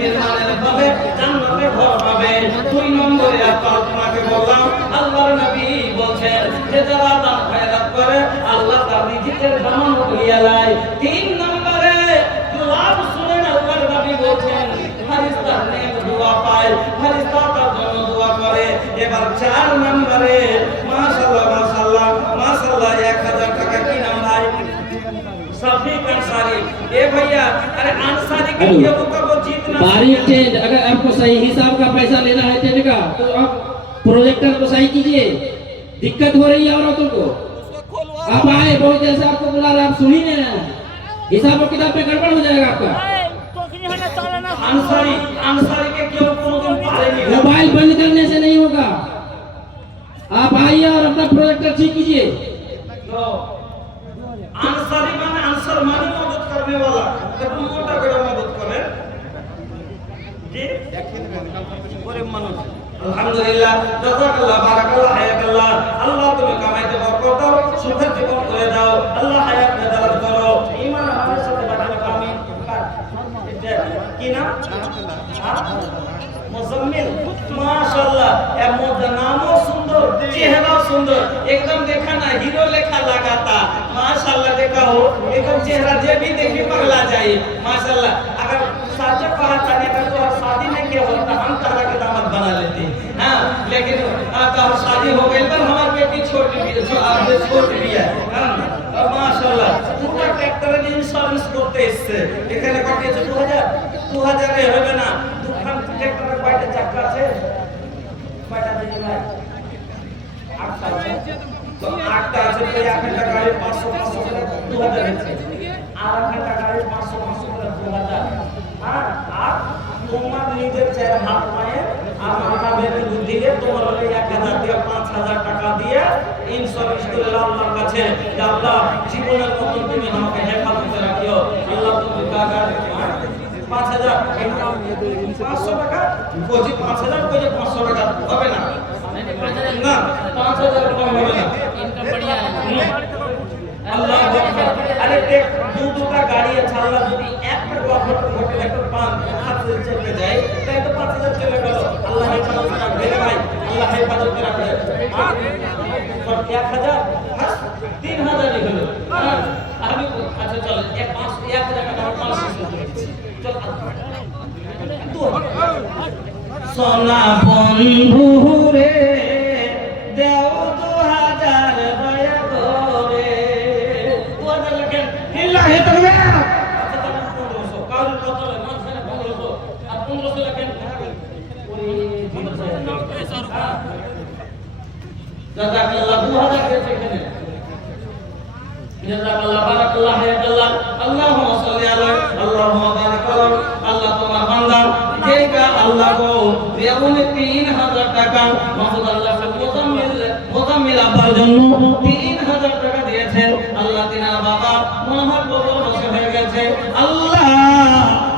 নির্মাণের ফলে জান্নাতে ঘর পাবে। 2 নম্বরে আপনাকে বললাম আল্লাহর নবী বলেন যে যারা দান খয়রাত করে আল্লাহ তার রিজিকের জামানত দিয়ে দেয়। 3 নম্বরে লাভ শুনেন আল্লাহর নবী বলেন ফেরেশতা নেক দোয়া পায়, ফেরেশতা তার জন্য দোয়া করে। এবার 4 নম্বরে মাশাআল্লাহ মাশাআল্লাহ माशाल्लाह 1000 টাকা কি নাম ভাই? सफीक अंसारी। ए भैया अरे अंसारी के लोगों का वो जीतना बारीक चेंज। अगर आपको सही हिसाब का पैसा लेना है चेंज का तो आप प्रोजेक्टर को सही कीजिए। दिक्कत हो रही है औरतों को। आप आए बहुत देर से आपको बुला रहे, आप सुनिए ना, हिसाब और किताब पे गड़बड़ हो जाएगा आपका। अंसारी के क्यों कोनो दिन पाले नहीं? मोबाइल बंद करने से नहीं होगा। आप आइए और अपना प्रोजेक्टर ठीक कीजिए। अंसारी माने अंसर माने मदद करने वाला, लेकिन मोटा बड़ा मदद करे जी गरीब মানুষ। আলহামদুলিল্লাহ জাযাকাল্লাহ বারাকাল্লাহ হায়াকাল্লাহ। আল্লাহ তুমি কামাইতে বরকত দাও, সুখের জীবন করে দাও, আল্লাহ হায়াত দারাজ করো। ঈমান আমাদের সাথে বাড়ানো কামি এটা কি নাম? मुजम्मिल। माशाल्लाह ए मोदा नामो सुंदर, चेहरा सुंदर, एकदम देखा ना हीरो लेखा लगाता। माशाल्लाह देखा हो एकदम चेहरा जे भी देखी पगला जाए। माशाल्लाह अगर साचे कहा ताने का तो शादी नहीं किया होता हम तारा के दामाद बना लेते। हां लेकिन अगर शादी हो गई तो हमारी बेटी छोटी भी है, जो आप छोटी भी है। हां माशाल्लाह पूरा ट्रैक्टर इंश्योरेंस করতে এসেছে। এখানে কটিয়েছে 2000 এ হবে না। দুখান ট্রैक्टर কয়টা চাকা আছে? কয়টা দিদি ভাই? 8টা আছে। তো 8টা আছে তো এক ঘন্টা গাড়ি 500 করে 2000 আছে। আর এক ঘন্টা গাড়ি 500 করে 2000। হ্যাঁ আর তোমার নিজের চেহারা হাত পায়ে আর মাথা বেঁধে বুদ্ধি দিয়ে তোমার হলে 1000 দিয়ে 5000 টাকা দিয়ে ইন্স্যুরেন্স করে আল্লাহর কাছে যে আল্লাহ জীবনের মতন তুমি আমাকে হেফাজতে রাখিও আল্লাহ তুমি টাকা 5000 500 টাকা কোজি 5000 কোজি 500 টাকা হবে না না 5000 কম হবে না इनका बढ़िया है আল্লাহ আকবার আরে দেখ দুটা গাড়ি আছে আল্লাহ যদি একটা কখনো ঘটে একটা পান হাতে চেপে যায় তাই তো 5000 চলে গেল আল্লাহ হেফাজত রাখবে রে ভাই আল্লাহ হেফাজত রাখবে 1000 3000 ই হলো আমি আচ্ছা চল 1000 টাকা আমার 500 চলে গেছে চল সোনা বন্ধু রে দেও 2000 দয়া করে 2000 লেখেন লিল্লাহি তাকবীর আচ্ছা তাহলে 1500 কারণ কত হলো মাঝখানে 1500 আর 1500 লেখেন ওরে জাযাকাল্লাহ 2000 গেছে এখানে জাযাকাল্লাহ বারাকাল্লাহ হায়াকাল্লাহ আল্লাহুম্মা সাল্লি আলা আল্লাহুম্মা বারিক আলা আল্লাহ তোমার বান্দা যেটা আল্লাহ গো এমন 3000 টাকা মাহমুদ আল্লাহ মুজাম্মিল আব্বার জন্য 3000 টাকা দিয়েছেন আল্লাহ তিনার বাবা মহান কবর বসে হয়ে গেছে আল্লাহ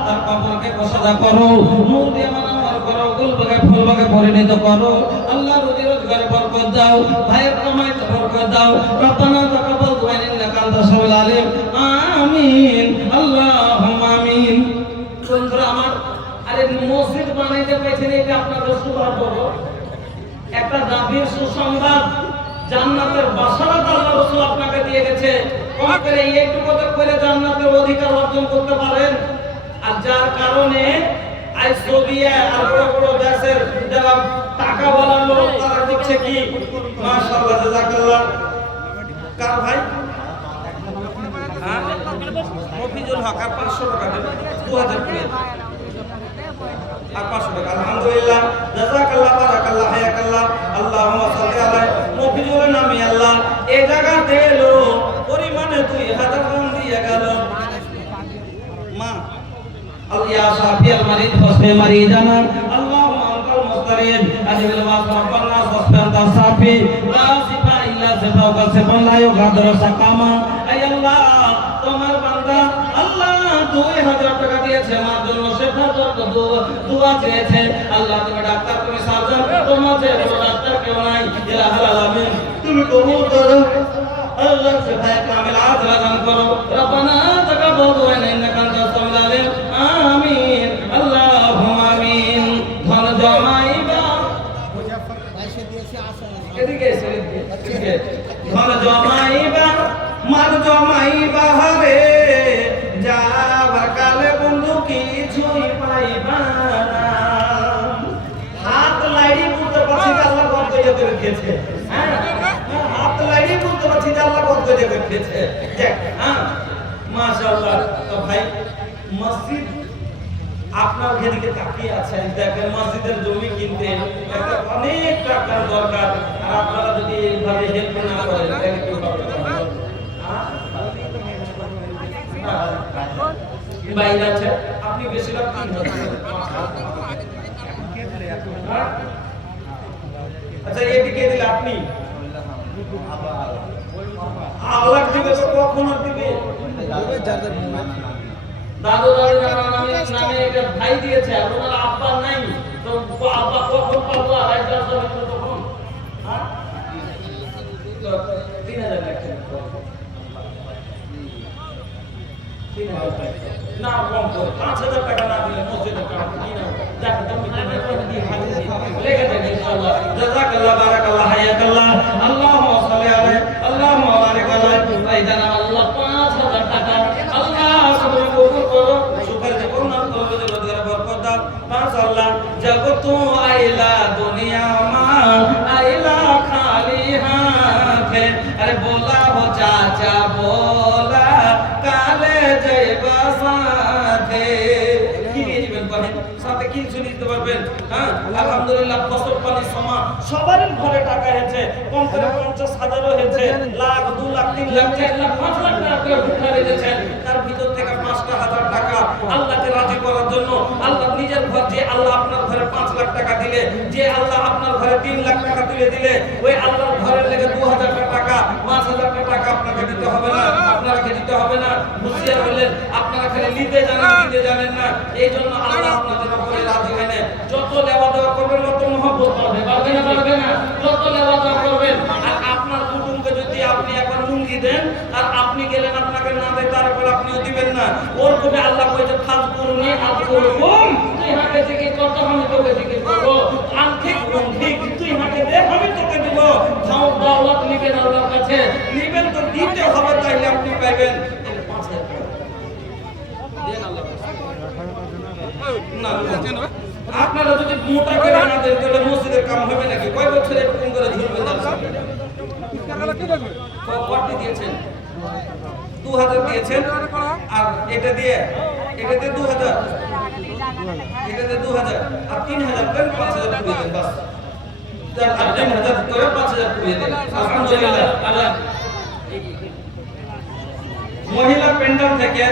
তার কবরকে প্রসাদা করো নূর দিয়ে মানামার করো গুলবাগে ফুলবাগে পরিণত করো আল্লাহ রুজি রোজগারে বরকত দাও ভাইয়ের কামাইতে বরকত দাও রব্বানা তাকাব্বাল দুআ ইন্নাকা আনতাস সামিউল আলিম আমিন আল্লাহুম্মা আমিন বন্ধুরা আমার আরে মসজিদ বানাইতে পাইছেন এটা আপনাদের সৌভাগ্য একটা দাবির সুসংবাদ জান্নাতের বাসারাত আল্লাহ রাসূল আপনাকে দিয়ে গেছে কম করে এইটুকু করে জান্নাতের অধিকার অর্জন করতে পারেন আর যার কারণে আজ সৌদিয়া আর বড় বড় দেশের যারা টাকা ওয়ালা লোক তারা দিচ্ছে কি মাশাআল্লাহ জাযাকাল্লাহ কার ভাই হ্যাঁ মফিজুল হক আর 500 টাকা দেন 2000 করে আর 500 টাকা আলহামদুলিল্লাহ জাযাকাল্লাহ বারাকাল্লাহ হায়াকাল্লাহ আল্লাহুম্মা সাল্লি আলা মফিজুলের নামে আল্লাহ এই জায়গাতে এলো পরিমাণে 2000 কম দিয়ে গেল মা আল্লাহ শাফিয়াল মারিদ হসনে মারিদানা আল্লাহুম্মা আনতাল মুস্তারিদ আজিল ওয়া রাব্বানা ওয়াসফান্তা সাফি লা সিফা ইল্লা সিফাউকা সিফান লা ইউগাদিরু সাকামা আয় আল্লাহ তোমার বান্দা আল্লাহ 2000 টাকা দিয়েছে আমার জন্য শেফার জন্য দোয়া চেয়েছে আল্লাহ তুমি ডাক্তার তুমি সার্জন তোমার যে বড় ডাক্তার কেউ নাই ইলাহুল আলামিন তুমি কবুল করো আল্লাহ শেফায়ে কামিল আজরা দান করো রব্বানা তাকাব্বাল দুআ ইন্নাকা আনতাস সামিউল আলিম আমিন আল্লাহুম্মা আমিন ধন জমাইবা এদিকে এদিকে ধন জমাইবা মাল জমাইবা হবে যাবার কালে বন্ধু কিছুই পাইবা না হাত লাড়ি বুঝতে পারছি যে আল্লাহ কত যেতে রেখেছে হ্যাঁ হাত লাড়ি বুঝতে পারছি যে আল্লাহ কত যেতে রেখেছে দেখ হ্যাঁ মাশাআল্লাহ তো ভাই মসজিদ আপনার যেদিকে তাকিয়ে আছেন দেখেন মসজিদের জমি কিনতে একটা অনেক টাকার দরকার আর আপনারা যদি এইভাবে হেল্প না করেন তাহলে কি হবে বাইরে আছে আপনি বেশিরভাগ 3000 আচ্ছা এদিকে দিলে আপনি আল্লাহ দিবে তো কখন দিবে দাদু দাদু নামে একটা ভাই দিয়েছে আপনার আব্বা নাই তো আব্বা কখন পাবো আর তখন হ্যাঁ 3000 লাগছে না কম করে 5000 টাকা না দিলে মসজিদের কাজ কি না দেখো তুমি দিয়ে হাজির লেগে যাবে ইনশাআল্লাহ জাযাকাল্লাহ বারাকাল্লাহ হায়াকাল্লাহ আল্লাহুম্মা সাল্লি আলাইহি আল্লাহুম্মা বারিক আলাইহি ভাই জানা আল্লাহ 5000 টাকা আল্লাহ কবুল করো সুখের জীবন দান করো রোজগার বরকত দাও মাশাআল্লাহ জগত আইলা দুনিয়া মা আইলা খালি হাতে আরে बोला हो चाचा बोला काले जयबा साथे কি নিয়ে যাবেন বলেন সাথে কি শুনে দিতে পারবেন হ্যাঁ আলহামদুলিল্লাহ ফসল পানি সমা সবার ঘরে টাকা হয়েছে কম করে 50000 হয়েছে লাখ 2 লাখ 3 লাখ 4 লাখ 5 লাখ টাকা উঠারে দিয়েছেন তার ভিতর থেকে 5000 টাকা আল্লাহকে রাজি করার জন্য আল্লাহ নিজের ঘর যে আল্লাহ আপনার ঘরে 5 লাখ টাকা দিলে যে আল্লাহ আপনার ঘরে 3 লাখ টাকা তুলে দিলে ওই আল্লাহর ঘরের লেগে 2000 টাকা 5000 টাকা হুঁশিয়ার হলেন। আপনারা খালি নিতে জানেন না, এই জন্য আল্লাহ আপনাদের উপরে রাজি হয় না। যত লেবা দেওয়া করবেন তত মহব্বত পাবে, পারবে না? যত লেবা দেওয়া করবেন। আর আপনার কুটুমকে যদি আপনি এখন লুঙ্গি দেন আর আপনি গেলেন আপনাকে না দেয়, তারপর আপনিও দিবেন না, ওর কবে আল্লাহ কইছে ফাজ করুনি আজ করুম, তুই হাতে থেকে কত আমি তোকে থেকে করবো, আর্থিক ঠিক তুই হাতে দে আমি তোকে দিব। খাও দাওলাত নিবেন আল্লাহর কাছে, নিবেন তো দিতে হবে, তাইলে আপনি পাইবেন। 5,000 টাকা দেন আল্লাহর কাছে। না আপনারা যদি মোটা করে না দেন তাহলে মসজিদের কাম হবে নাকি? কয় বছর এরকম করে ঝুলবে জালসা? কত দিয়েছেন? 2000 দিয়েছেন। আর এটাতে 2000, এটাতে 2000 আর 3000 দেন, 5000 করে দেন বাস। আর 3000 করে 5000 করে দেন। আলহামদুলিল্লাহ। আল্লাহ মহিলা প্যান্ডেল থেকে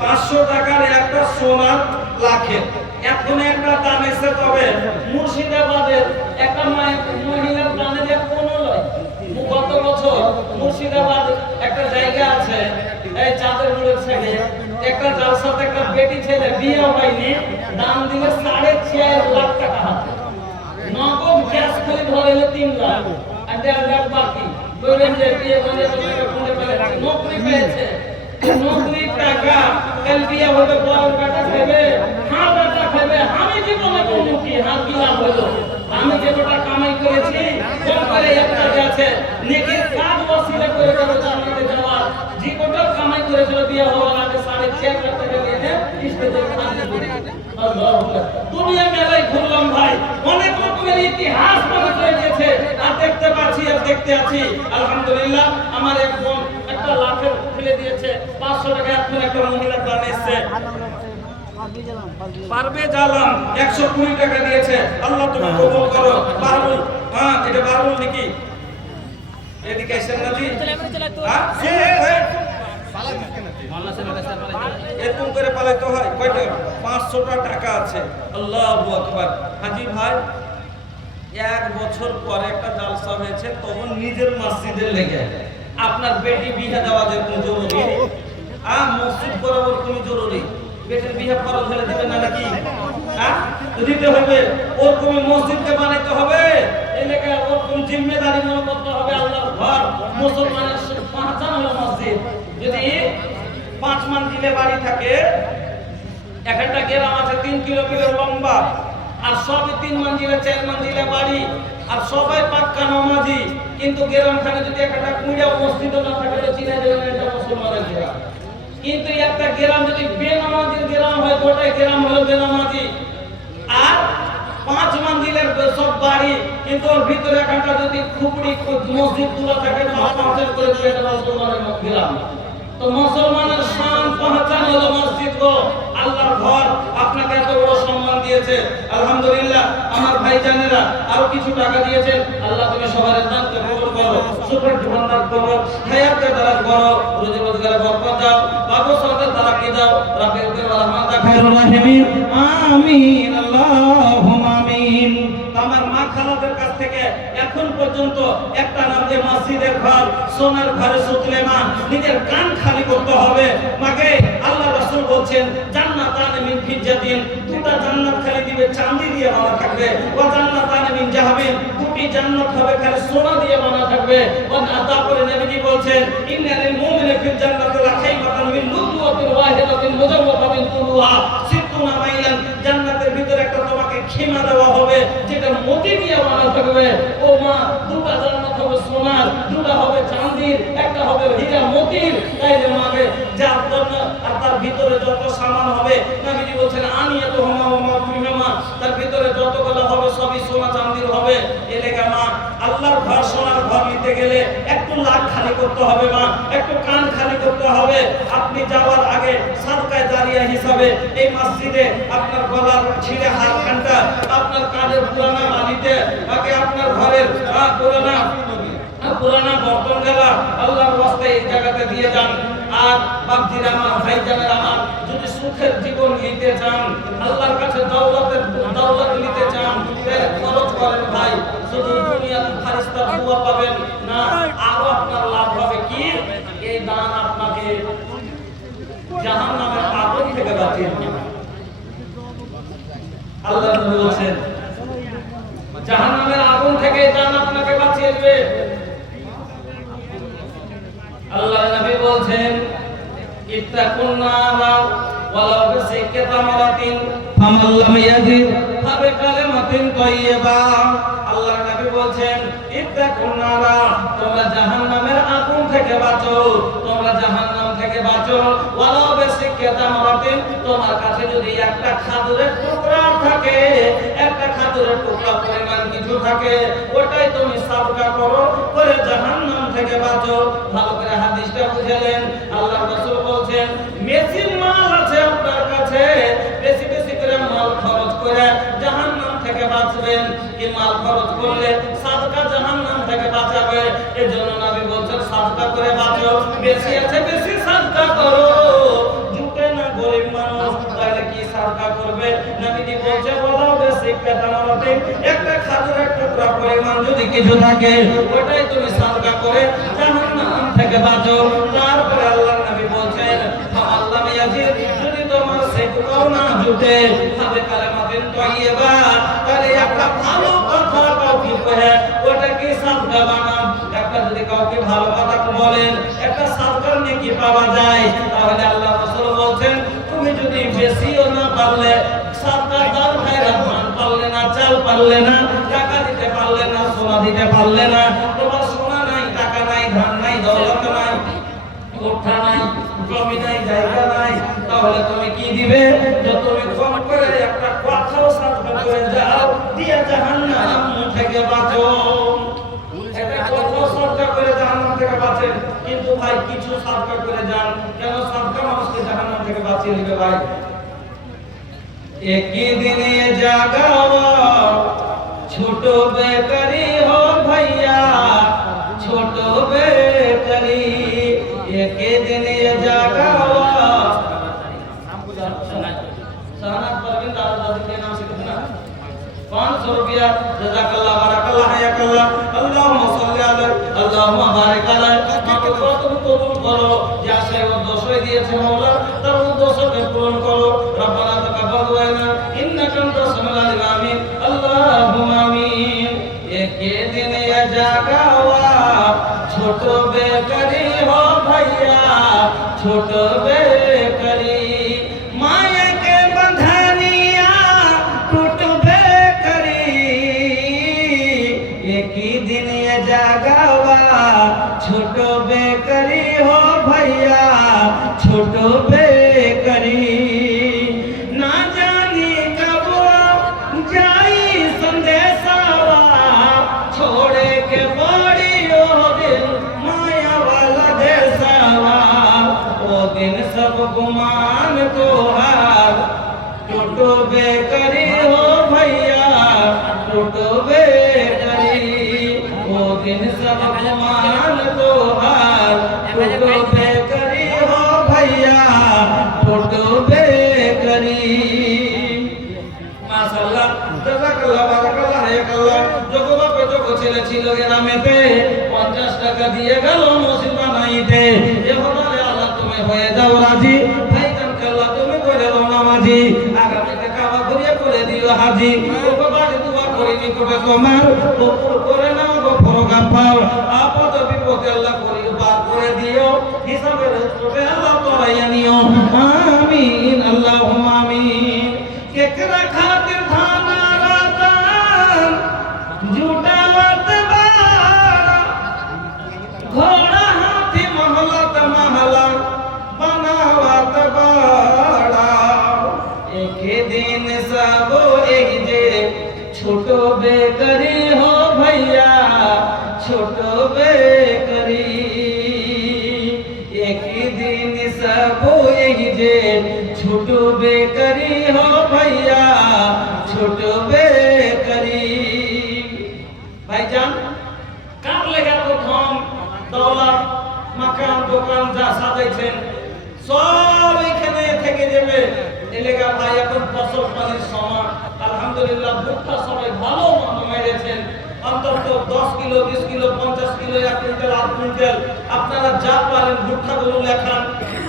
500 টাকার একটা সোনার লাখের এখন একটা দাম এসে, তবে মুর্শিদাবাদের একটা মহিলার দানে যে কোনো লয়। গত বছর মুর্শিদাবাদ একটা জায়গা আছে এই চাঁদের মোড়ের সাইডে, একটা জালসাতে একটা বেটি ছেলে বিয়ে হয়নি, দাম দিলে 4.5 লাখ টাকা হাতে, নগদ গ্যাস খালি ধরে 3 লাখ আর 1.5 লাখ বাকি। বললেন যে বিয়ে করে নৌকরি পেয়েছে, নৌকরি টাকা কাল বিয়ে হবে, বড় বেটা খাবে, বেটা খাবে। আমি জীবনে কোনো কি কি লাভ হলো? আমি যে বেটা কামাই করেছি করে একটা আছে নেকির কাজ ওসিলা করে যাবে জান্নাতে যাওয়ার, জীবনটা কামাই করেছিল বিয়ে হওয়ার আগে 4.5 লাখ টাকা নিয়ে স্টেজে খালি করে। দুনিয়া মেলায় ঘুরলাম ভাই, অনেক রকমের ইতিহাস মনে হয়ে গেছে, আর দেখতে পাচ্ছি আর দেখতে আছি। আলহামদুলিল্লাহ আমার এক বোন একটা লাখের ফেলে দিয়েছে, 500 টাকা এখন একটা মহিলা দান এসেছে, পারবে জালাম 120 টাকা দিয়েছে। আল্লাহ তুমি কবুল করো। বারুল, হ্যাঁ এটা বারুল নাকি? এদিকে এসেন না জি, হ্যাঁ এরকম করে পালাইতে হয়। কয়টা? 500টা টাকা আছে। আল্লাহু আকবার। হাজী ভাই 1 বছর পরে একটা জালসা হয়েছে, তখন নিজের মসজিদের লেগে আপনার বেটি বিয়ে দেওয়া যে কোনো জরুরি, মসজিদ বরাবর কোনো জরুরি, বেটির বিয়ে ফরজ হলে দিবেন না নাকি? দিতে হবে। ওরকম মসজিদকে বানাইতে হবে, এই লেগে ওরকম জিম্মেদারি মনে করতে হবে। আল্লাহর ঘর মুসলমানের পাঁচান হলো মসজিদ। যদি 5 মঞ্জিলে বাড়ি থাকে, একটা গ্রাম আছে 3 কিলোমিটার লম্বা, আর সবই 3 মঞ্জিলে 4 মঞ্জিলে বাড়ি, আর সবাই পাক্কা নামাজি, কিন্তু গ্রামখানে যদি একটা কুড়িয়া মসজিদ না থাকে তো চিনা যাবে না এটা মুসলমানের গ্রাম। কিন্তু একটা গ্রাম যদি বেনামাজির গ্রাম হয়, গোটাই গ্রাম হলো বেনামাজি। আর 5 মঞ্জিলের সব বাড়ি, কিন্তু ওর ভিতরে একটা যদি খুপড়ি মসজিদ তুলা থাকে তো 5 করে দিয়ে এটা মুসলমানের গ্রাম। তো মুসলমানের শান পহচান হলো মসজিদ গো, আল্লাহর ঘর। আপনাকে এত বড় সম্মান দিয়েছে, আলহামদুলিল্লাহ। আমার ভাইজানেরা আরো কিছু টাকা দিয়েছেন, আল্লাহ তুমি সবার দানকে কবুল করো, সুখের জীবন দান করো, হায়াতকে দারাজ করো, রুজি রোজগারে বরকত দাও, বাবু সরকার তারাকি দাও, রাব্বিল রহমাতা খায়রুর রাহিমিন, আমিন আল্লাহুম্মা আমিন। আমার মা খালাদের কাছ থেকে এখন পর্যন্ত একটা নাম যে মসজিদের ঘর, সোনার ঘরে সুতলে মা, নিজের কান খালি করতে হবে। মাকে আল্লাহ রাসূল বলছেন জান্নাতান মিন ফিজ্জাতিন, দুটা জান্নাত খালি দিবে চাঁদি দিয়ে বানা থাকবে, ওয়া জান্নাতান মিন জাহাবিন, দুটি জান্নাত হবে খালি সোনা দিয়ে বানা থাকবে। ওয়া তারপরে নবীজি বলছেন ইন্নাল মুমিনা ফিল জান্নাতি লা খায়মাতান মিন লুদওয়াতিন ওয়াহিদাতিন মুজাওওয়াতাতিন তুলুহা 60 মাইলান, জান্নাতের ভিতরে একটা তোমাকে খিমা দেওয়া হবে যেটা মতি দিয়ে বানা থাকবে। ও মা, দুটা জান্নাত হবে সোনার, দুটা হবে চাঁদির, একটা হবে হীরা মতির। তাইলে মাকে যার জন্য আর তার ভিতরে যত সামান হবে, নবীজি বলছেন আনিয়াতু হুমা ওয়া মাফিহুমা, তার ভিতরে যতগুলো হবে সবই সোনা চাঁদির হবে। এলাকা মা আল্লাহর ঘর, সোনার ঘর নিতে গেলে একটু লাখ খালি করতে হবে মা, একটু কান খালি করতে হবে। আপনি যাওয়ার আগে সাদকায়ে জারিয়া হিসাবে এই মসজিদে আপনার গলার ছিঁড়ে হাতখানটা আপনার কাঁধের পুরানা বালিতে বাকি আপনার ঘরের পুরানা বর্তন গেলা আল্লাহর ওয়াস্তে এই জায়গাতে দিয়ে যান। আর বাপজির আমার, ভাইজানের আমার, যদি সুখের জীবন নিতে চান, আল্লাহর কাছে দৌলত নিতে চান, খরচ করেন ভাই। শুধু দুনিয়ার ফারিস্তার দোয়া পাবেন না, আরো আপনার লাভ হবে কি? এই দান আপনাকে জাহান্নামের আগুন থেকে জান আপনাকে বাঁচিয়ে দিবে। আল্লাহ নবী বলছেন ইত্তাকুন নারা ওয়ালাউ বিশিক্কি তামরাতিন ফামান লাম ইয়াজিদ ফাবিকালিমাতিন তাইয়্যিবা। আল্লাহ নবী বলছেন ইত্তাকুন নারা, তোমরা জাহান্নামের আগুন থেকে বাঁচো, তোমরা জাহান্নাম থেকে বাঁচো। ওয়ালাউ বিশিক্কি তামরাতিন, তোমার কাছে যদি একটা খাজুরের টুকরা থাকে, একটা খাজুরের টুকরা পরিমাণ কিছু থাকে, ওটাই তুমি সাদকা করো, করে জাহান্নাম থেকে বাঁচো। ভালো করে হাদিসটা বুঝলেন। আল্লাহ রাসূল বলছেন বেশি মাল আছে আপনার কাছে, বেশি বেশি করে মাল খরচ করে জাহান্নাম থেকে বাঁচবেন। কি মাল খরচ করলে সাদকা জাহান্নাম থেকে বাঁচাবে। এজন্য নবী বলছেন সাদকা করে বাঁচো, বেশি আছে বেশি সাদকা করো। জুটে না গরিব মানুষ, তাহলে কি সাদকা করবে? নবীজি বলছেন ওয়ালাউ বিশিক্কি তামরাতিন, একটা খাজুরের টুকরা পরিমাণ যদি কিছু থাকে, ওটাই তুমি সাদকা করে জাহান্নাম থেকে বাঁচো। তারপরে আল্লাহ নবী বলছেন ফামাল্লাম ইয়াজিদ, যদি তোমার সেটুকুও না জুটে, তবে কালিমাতিন তাইয়্যিবা, তাহলে একটা ভালো কথা কাউকে কহে ওটাকে সাদকা বানাও। একটা যদি কাউকে ভালো কথা বলেন, একটা সাদকার নেকি পাওয়া যায়। তাহলে আল্লাহ রাসূল বলছেন তুমি যদি বেশিও না পারলে, সাদকা দান খায়রাত মান পারলে না, চাল পারলে না, টাকা দিতে পারলে না, সোনা দিতে পারলে না, তোমার সোনা নাই, টাকা নাই, ধান নাই, দৌলত নাই, কোঠা নাই, জমি নাই, জায়গা নাই, তাহলে তুমি কি দিবে? যে তুমি কম করে একটা কথাও সাদকা করে যাও, দিয়া জাহান্নাম থেকে বাঁচো। একটা কথাও সাদকা করে জাহান্নাম থেকে বাঁচেন, কিন্তু ভাই কিছু সাদকা করে যান, কেন সাদকা মানুষকে জাহান্নাম থেকে বাঁচিয়ে দিবে ভাই। एक ही दिन ये जागावा, छोटो बेकरी हो भैया, छोटो बेकरी, एक ही दिन ये जागावा। सनात परवीन दादा के नाम से कितना 500 रुपया। जज़ाकल्लाह बारकाल्लाह हयाकल्लाह, अल्लाहुम्मा सल्ली अलैहि, अल्लाहुम्मा बारिक अलैहि। মাকে তুমি কবুল করো, যা সে দোষই দিয়েছে মাওলা, তার দোষকে পূরণ করো। রব্বানা তাকাব্বাল দুআনা ইন্নাকা আনতাস সামিউল আলিম। আমিন আল্লাহুম্মা আমিন। एक दिन ये जागावा, ছোট বেকরি हो भैया, ছোট बेकरी, माया के बंधनिया टूटबे करी। एक ही दिन ये जागावा, ছোট बेकरी हो भैया, ছোট बेकरी। ना जानी कब जाई संदेशावा, छोड़े के बड़ी ओ दिल माया वाला देसावा। ओ दिन सब गुमान को हार, टूटो बेकरी हो भैया, टूटो बेकरी। ओ दिन सब गुमान को हार, टूटो बेकरी हो भैया, टूटो बेकरी। মাশাআল্লাহ, জাযাকাল্লাহ বারাকাল্লাহ হায়াকাল্লাহ। যোগো বাপে যোগো ছেলে ছিল গ্রামেতে, 50 টাকা দিয়ে গেল মসজিদ বানাইতে। এখন আল্লাহ তুমি হয়ে যাও রাজি, ভাইজান আল্লাহ তুমি করে দাও নামাজি, আগামীতে কাবা ঘুরিয়ে করে দিও হাজি। ওগো বাড়ি দোয়া করি নিকটে তোমার, উপর করে নাও গো ফরগাফার। আপদ বিপদে আল্লাহ করি পার করে দিও, হিসাবের ছোটে আল্লাহ তোরাইয়া নিও। আমিন আল্লাহুম্মা আমিন। केकरा खातिर थाना रातन जुटावत बारा, घोड़ा हाथी महलत महला बनावत बाड़ा। एक दिन सब एक जे छोटो बेकरी हो भैया, छोटो बेकरी। एक दिन सब एक जे छोटो बेकरी हो भैया, छोटो बेकरी। भाईजान কার লেগে তো ধন দৌলত মাকান দোকান যা সাজাইছেন সব এখানে থেকে যাবে। এলাকা ভাই এখন ফসল পানির সময়, আলহামদুলিল্লাহ ভুট্টা সবাই ভালো মন্দ মেরেছেন। অন্তত 10 kilo 20 kilo 50 kilo 1 quintal 8 quintal আপনারা যা পারেন ভুট্টাগুলো লেখান।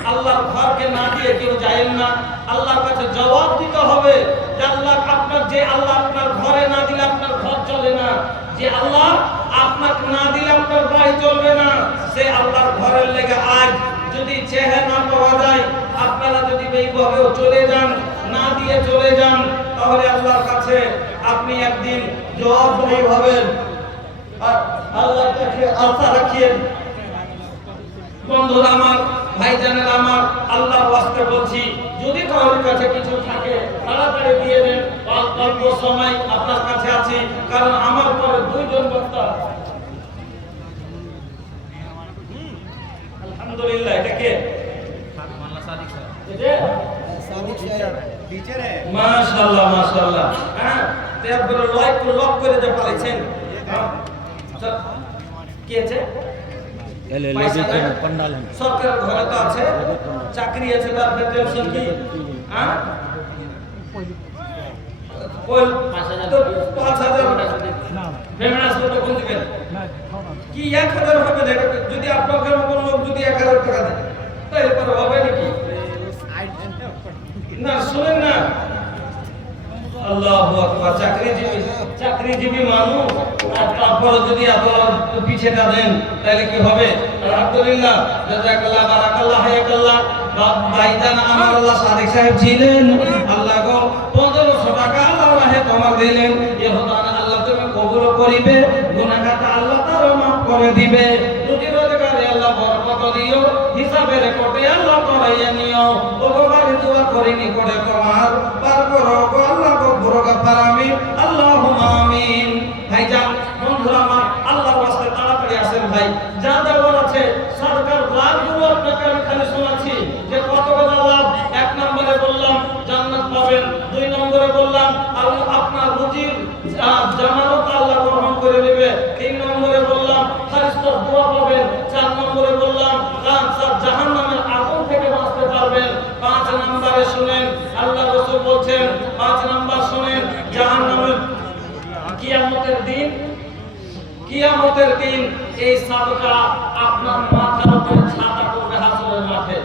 আল্লাহর ঘরকে না দিয়ে কেউ যায় না, আল্লাহর কাছে জবাব দিতে হবে যে আল্লাহ আপনার যে আল্লাহ আপনার ঘরে না দিলে আপনার ঘর চলে চলে না, যে আল্লাহ আপনাকে না দিলে আপনার বাড়ি চলবে না, সে আল্লাহর ঘরের লেগে আজ যদি চেহারা না পাওয়া যায়, আপনারা যদি এইভাবেও চলে যান, না দিয়ে চলে যান, তাহলে আল্লাহর কাছে আপনি একদিন জবাবদেহি হবেন। আর আল্লাহর কাছে আশা রাখেন। বন্ধুরা আমার, ভাইজানের আমার, আল্লাহর ওয়াস্তে বলছি, যদি কারোর কাছে কিছু থাকে তাড়াতাড়ি দিয়ে দেন, অল্প সময় আপনার কাছে আছে, কারণ আমার পরে দুইজন বক্তা। আলহামদুলিল্লাহ, এটা কে? মাশাআল্লাহ মাশাআল্লাহ। হ্যাঁ, তারপরে লক করে যে পালাইছেন। কি আছে? সরকার ঘরে তো আছে, চাকরি আছে, তার টেনশন কি? হ্যাঁ, 5,000 ফেমাস কত কোন দিবেন? কি 1,000 হবে না? যদি আপনাদের মতো লোক যদি 1,000 টাকা দেয় তাহলে পরে হবে নাকি? না, শুনেন না, আল্লাহু আকবার, চাকরিজীবী মানুষ, আর তারপরে যদি এত পিছেটা দেন তাহলে কি হবে? আলহামদুলিল্লাহ, জাযাকাল্লাহ, বারাকাল্লাহ, হায়াকাল্লাহ। ভাইজান আমার আল্লাহ সাদিক সাহেব ছিলেন, আল্লাহ গো 1500 টাকা আল্লাহর রাহে তোমার দিলেন, এ হদান আল্লাহ তুমি কবুল করিবে, গুনাহগার আল্লাহ তার মাফ করে দিবে, রুজি রোজগারে আল্লাহ বরকত দিও, হিসাবে রেকর্ডে আল্লাহ করাইয়া নিও। ও বাড়ি দোয়া করিনি করে তোমার পার করো গো আল্লাহ গো বড় গাফার আমিন, আল্লাহুম্মা আমিন। ভাইজান, বন্ধুরা আমার, আল্লাহর ওয়াস্তে তাড়াতাড়ি আসেন ভাই, যা দেওয়ার আছে সরকার লাভগুলো আপনাকে আমি খালি শোনাচ্ছি যে কত বড় লাভ। 1 নম্বরে বললাম জান্নাত পাবেন, 2 নম্বরে বললাম আল্লাহ আপনার রুজির জামানত আল্লাহ গ্রহণ করে নেবে, 3 নম্বরে বললাম ফেরেশতার দোয়া পাবেন, 4 নম্বরে বললাম জাহান্নামের আগুন থেকে বাঁচতে পারবেন, 5 নম্বরে শুনেন আল্লাহ রাসূল বলছেন, 5 নম্বর শুনেন, জাহান্নামের কিয়ামতের দিন এই সাদকা আপনার মাথার উপরে ছাতা করবে হাসরের মাঠে।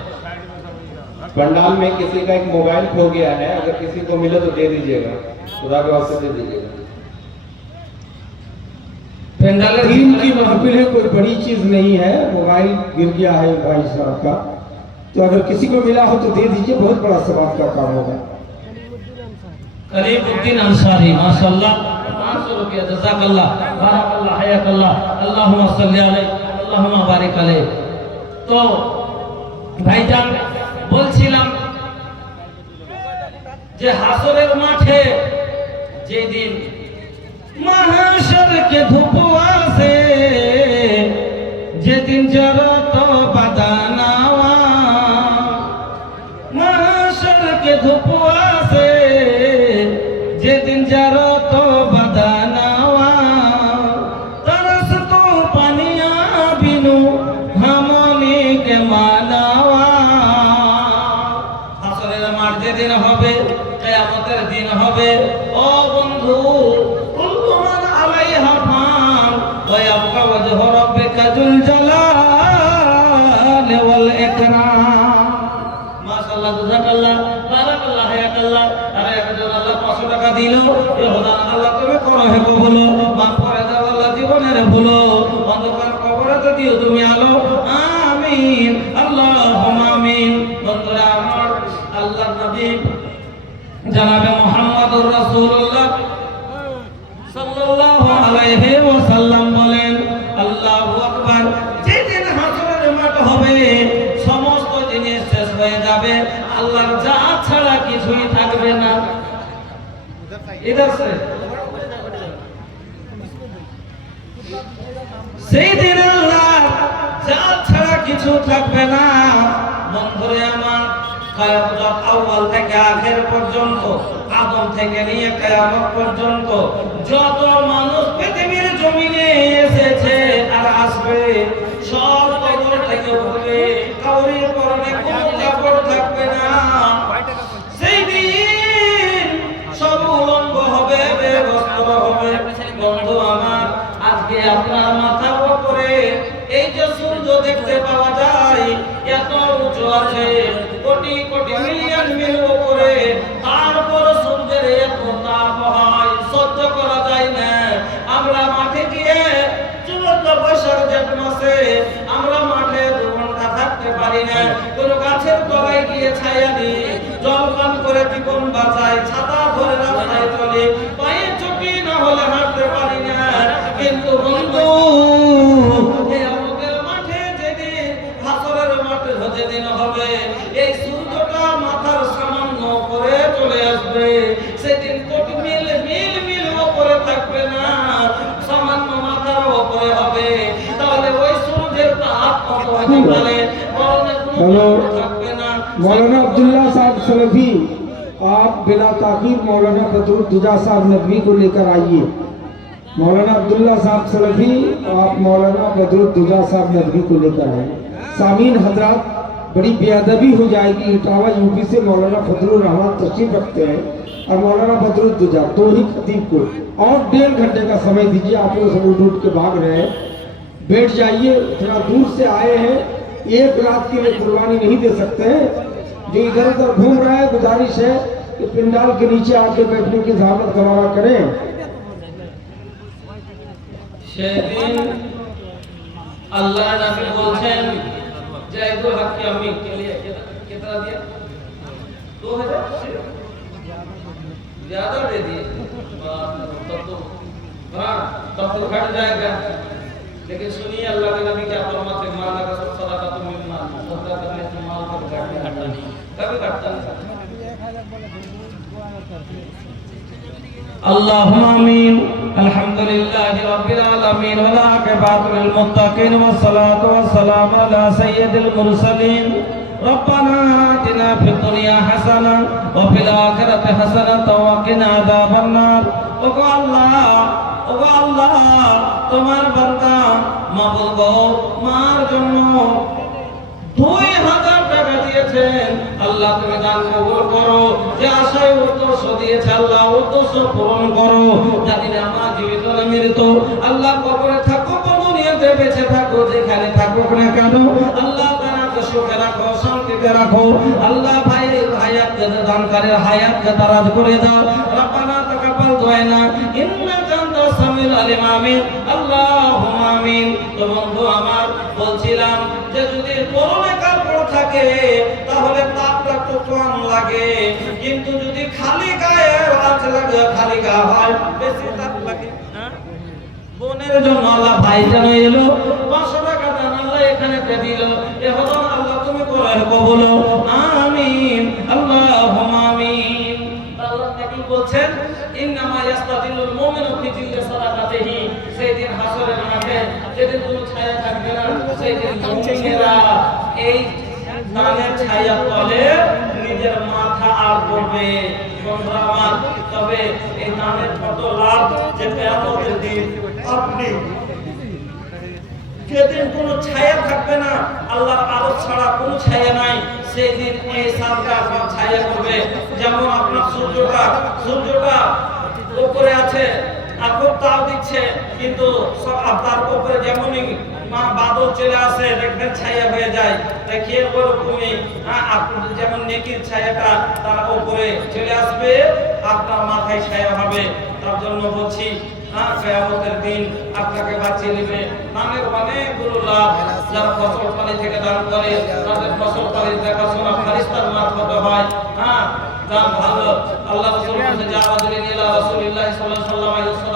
पंडाल में किसी का एक मोबाइल खो गया है, अगर किसी को मिले तो दे दीजिएगा, खुदा के वास्ते दे दीजिएगा। दीन की महफिल है, कोई बड़ी चीज नहीं है, मोबाइल गिर गया है भाई साहब का, तो अगर किसी को मिला हो तो दे दीजिए, बहुत बड़ा सवाब का काम होगा। करीमुद्दीन अंसारी, माशाअल्लाह, 500 रुपया, जज़ाकल्लाह, बारकाल्लाह, हयाकल्लाह, अल्लाहुम्मा सल्ली अलैहि, अल्लाहुम्मा बारिक अलैहि। तो ভাইজান বলছিলাম যে হাসরের মাঠে যেদিন মাহশরকে ধূপ আসে, যেদিন জরত বাদানাওয়া, মাহশরকে ধূপ আসে, যেদিন জরত বাদানাওয়া, तरस तो पानिया बिनु हमने के मानावा। হাসরের মাঠ যেদিন হবে, কিয়ামতের দিন হবে, ও বন্ধু, কুল্লু মান আলাইহা ফান ওয়া ইয়াবকা ওয়াজহু রাব্বিকা যুল জালালি ওয়াল ইকরাম। মাশাআল্লাহ, জাযাকাল্লাহ, বারাকাল্লাহ, হায়াকাল্লাহ। আরে একজন আল্লাহ 500 টাকা দিল, এ খোদা আল্লাহ তুমি করো হে কবুল, মাফ করে দাও আল্লাহ জীবনের ভুল, অন্ধকার কবরে তো দিও তুমি আলো, আমিন, আল্লাহুম্মা আমিন। বন্ধুরা আমার, আল্লাহর নবী জনাবে মুহাম্মদুর রাসূলুল্লাহ সাল্লাল্লাহু আলাইহি ওয়াসাল্লাম বলেন, আল্লাহু আকবার, যেদিন হাসরের মাঠ হবে সমস্ত জিনিস শেষ হয়ে যাবে, আল্লাহর জাত ছাড়া কিছুই থাকবে না। इधर से সেই দিন আল্লাহ জাত ছাড়া কিছু থাকবে না। বন্ধুরে আমার, কিয়ামত আউয়াল থেকে আখের পর্যন্ত, আদম থেকে নিয়ে কিয়ামত পর্যন্ত যত মানুষ পৃথিবীর জমিনে এসেছে আর আসবে, সব কবর থেকে উঠবে, কবরের পরনে কোনো কাপড় থাকবে না। সেই দিন সব উলঙ্গ হবে, বেবস্ত্র হবে। বন্ধু আমার, আজকে আপনার মাথার উপরে এই যে সূর্য দেখতে পাওয়া যায়, এত উঁচু আছে, কোটি কোটি মিলিয়ন মিল উপরে, তারপর সূর্যের এত তাপ হয়, সহ্য করা যায় না। জেঠ মাসে আমরা মাঠে 2 ঘন্টা থাকতে পারি না, কোন গাছের তলায় গিয়ে ছায়া নিয়ে জল পান করে জীবন বাঁচাই, ছাতা ধরে রাস্তায় চলে, পায়ে চটি না হলে হাঁটতে পারি না। কিন্তু বন্ধু এই আমাদের মাঠে যেদিন হাসরের মাঠে যেদিন হবে, এই সূর্যটা মাথার সামান্য উপরে চলে আসবে, সেদিন কোটি মিল মিল মিল উপরে থাকবে না, সামান্য মাথার উপরে হবে। তাহলে ওই সূর্যের তাপ কত হতে পারে? हेलो থাকবে না। मौलाना अब्दुल्ला साहब सलफी, आप बिला ताकीर मौलाना बदरुद्दोजा साहब नदवी को लेकर आइए। मौलाना अब्दुल्ला साहब सलफी, आप मौलाना बदरुद्दोजा साहब नदवी को लेकर आइए। सामीन हजरात, बड़ी बेअदबी हो जाएगी, इटावा यूपी से मौलाना फजलुर रहमान तशरीफ रखते हैं और मौलाना बदरुद्दोजा 2 ही खतीब को और 1.5 घंटे का समय दीजिए। आप लोग सब उठ के भाग रहे हैं, बैठ जाइए, थोड़ा दूर से आए हैं, एक रात के लिए कुर्बानी नहीं दे सकते हैं। जो इधर उधर घूम रहा है, गुजारिश है कि पिंडाल के नीचे आके बैठने की जहमत गवारा करें। সেদিন আল্লাহ নবী বলছেন যে দো হক আমি কে লিয়ে कितना दिया 2000 ज्यादा दे दिए, तब तो हाँ तब तो घट जाएगा। लेकिन सुनिए अल्लाह के नबी क्या फरमाते, माल का सब सदका तो मिल माल, सदका करने से माल का घटता नहीं, कभी घटता नहीं। اللهم آمين। الحمد لله رب العالمين والعاقبة للمتقين والصلاة والسلام على سيد المرسلين। ربنا آتنا في الدنيا حسنة وفي الآخرة حسنة وقنا عذاب النار। ওগো আল্লাহ, তোমার বান্দা মাবুদ গো, মার জন্য 2000 টাকা দিয়েছেন। আল্লাহ তুমি দান কবুল করো, যে আশায় উদ্দেশ্য দিয়েছে আল্লাহ উদ্দেশ্য পূরণ করো। যদি আমার জীবিত না মৃত, আল্লাহ কবরে থাকো দুনিয়াতে বেঁচে থাকো, যেখানে থাকো না কেন আল্লাহ তাআলাকে সুখে রাখো, শান্তিতে রাখো। আল্লাহ ভাই হায়াত দানকারীর হায়াতকে দারাজ করে দাও। রব্বানা তাকাব্বাল দুআনা ইন্নাকা আনতাস সামিউল আলিম। আমিন আল্লাহুম্মা আমিন। তো বন্ধু আমার বলছিলাম যে যদি পরনে কাপড় থাকে তাহলে তাপটা একটু কম লাগে, কিন্তু যদি খালি গায়ে আঁচ লাগে, খালি গা হয় বেশি তাপ লাগে। বোনের জন্য আল্লাহ ভাই যেন এলো 500 টাকা দান আল্লাহ এখানে দিল, এ হলো আল্লাহ তুমি করে কবুল। আমিন আল্লাহুম্মা আমিন। আল্লাহ নবী বলছেন ইন্নামা ইয়াস্তাদিলুল মুমিনু ফি জিল্লি সাদাকাতিহি। সেদিন হাসরের মাঠে যেদিন কোনো ছায়া থাকবে না, সেদিন মুমিনেরা এই দানের ছায়া তলে নিজের মাথা আর করবে। বন্ধুরা আমার, তবে এই দানের কত লাভ যে কিয়ামতের দিন আপনি যেদিন কোনো ছায়া থাকবে না, আল্লাহর আরশ ছাড়া কোনো ছায়া নাই, সেই দিন এই সাতটা আপনার ছায়া করবে। যেমন আপনার সূর্যটা উপরে আছে আর খুব তাপ দিচ্ছে, কিন্তু তার উপরে যেমনই বাদল চলে আসে দেখবেন ছায়া হয়ে যায়। দেখিয়ে ওরকমই আপনার যেমন নেকির ছায়াটা তার উপরে চলে আসবে, আপনার মাথায় ছায়া হবে। তার জন্য বলছি কিয়ামতের দিন আপনাকে বাঁচিয়ে নেবে। দানের অনেকগুলো লাভ। যারা ফসল পানি থেকে দান করে তাদের ফসল পানির দেখাশোনা ফারিস্তার মারফতে হয়। দান ভালো। আল্লাহ রাসূল বলেছেন, যা রাজুলিন ইলা রাসূলিল্লাহি সাল্লাল্লাহু আলাইহি ওয়াসাল্লাম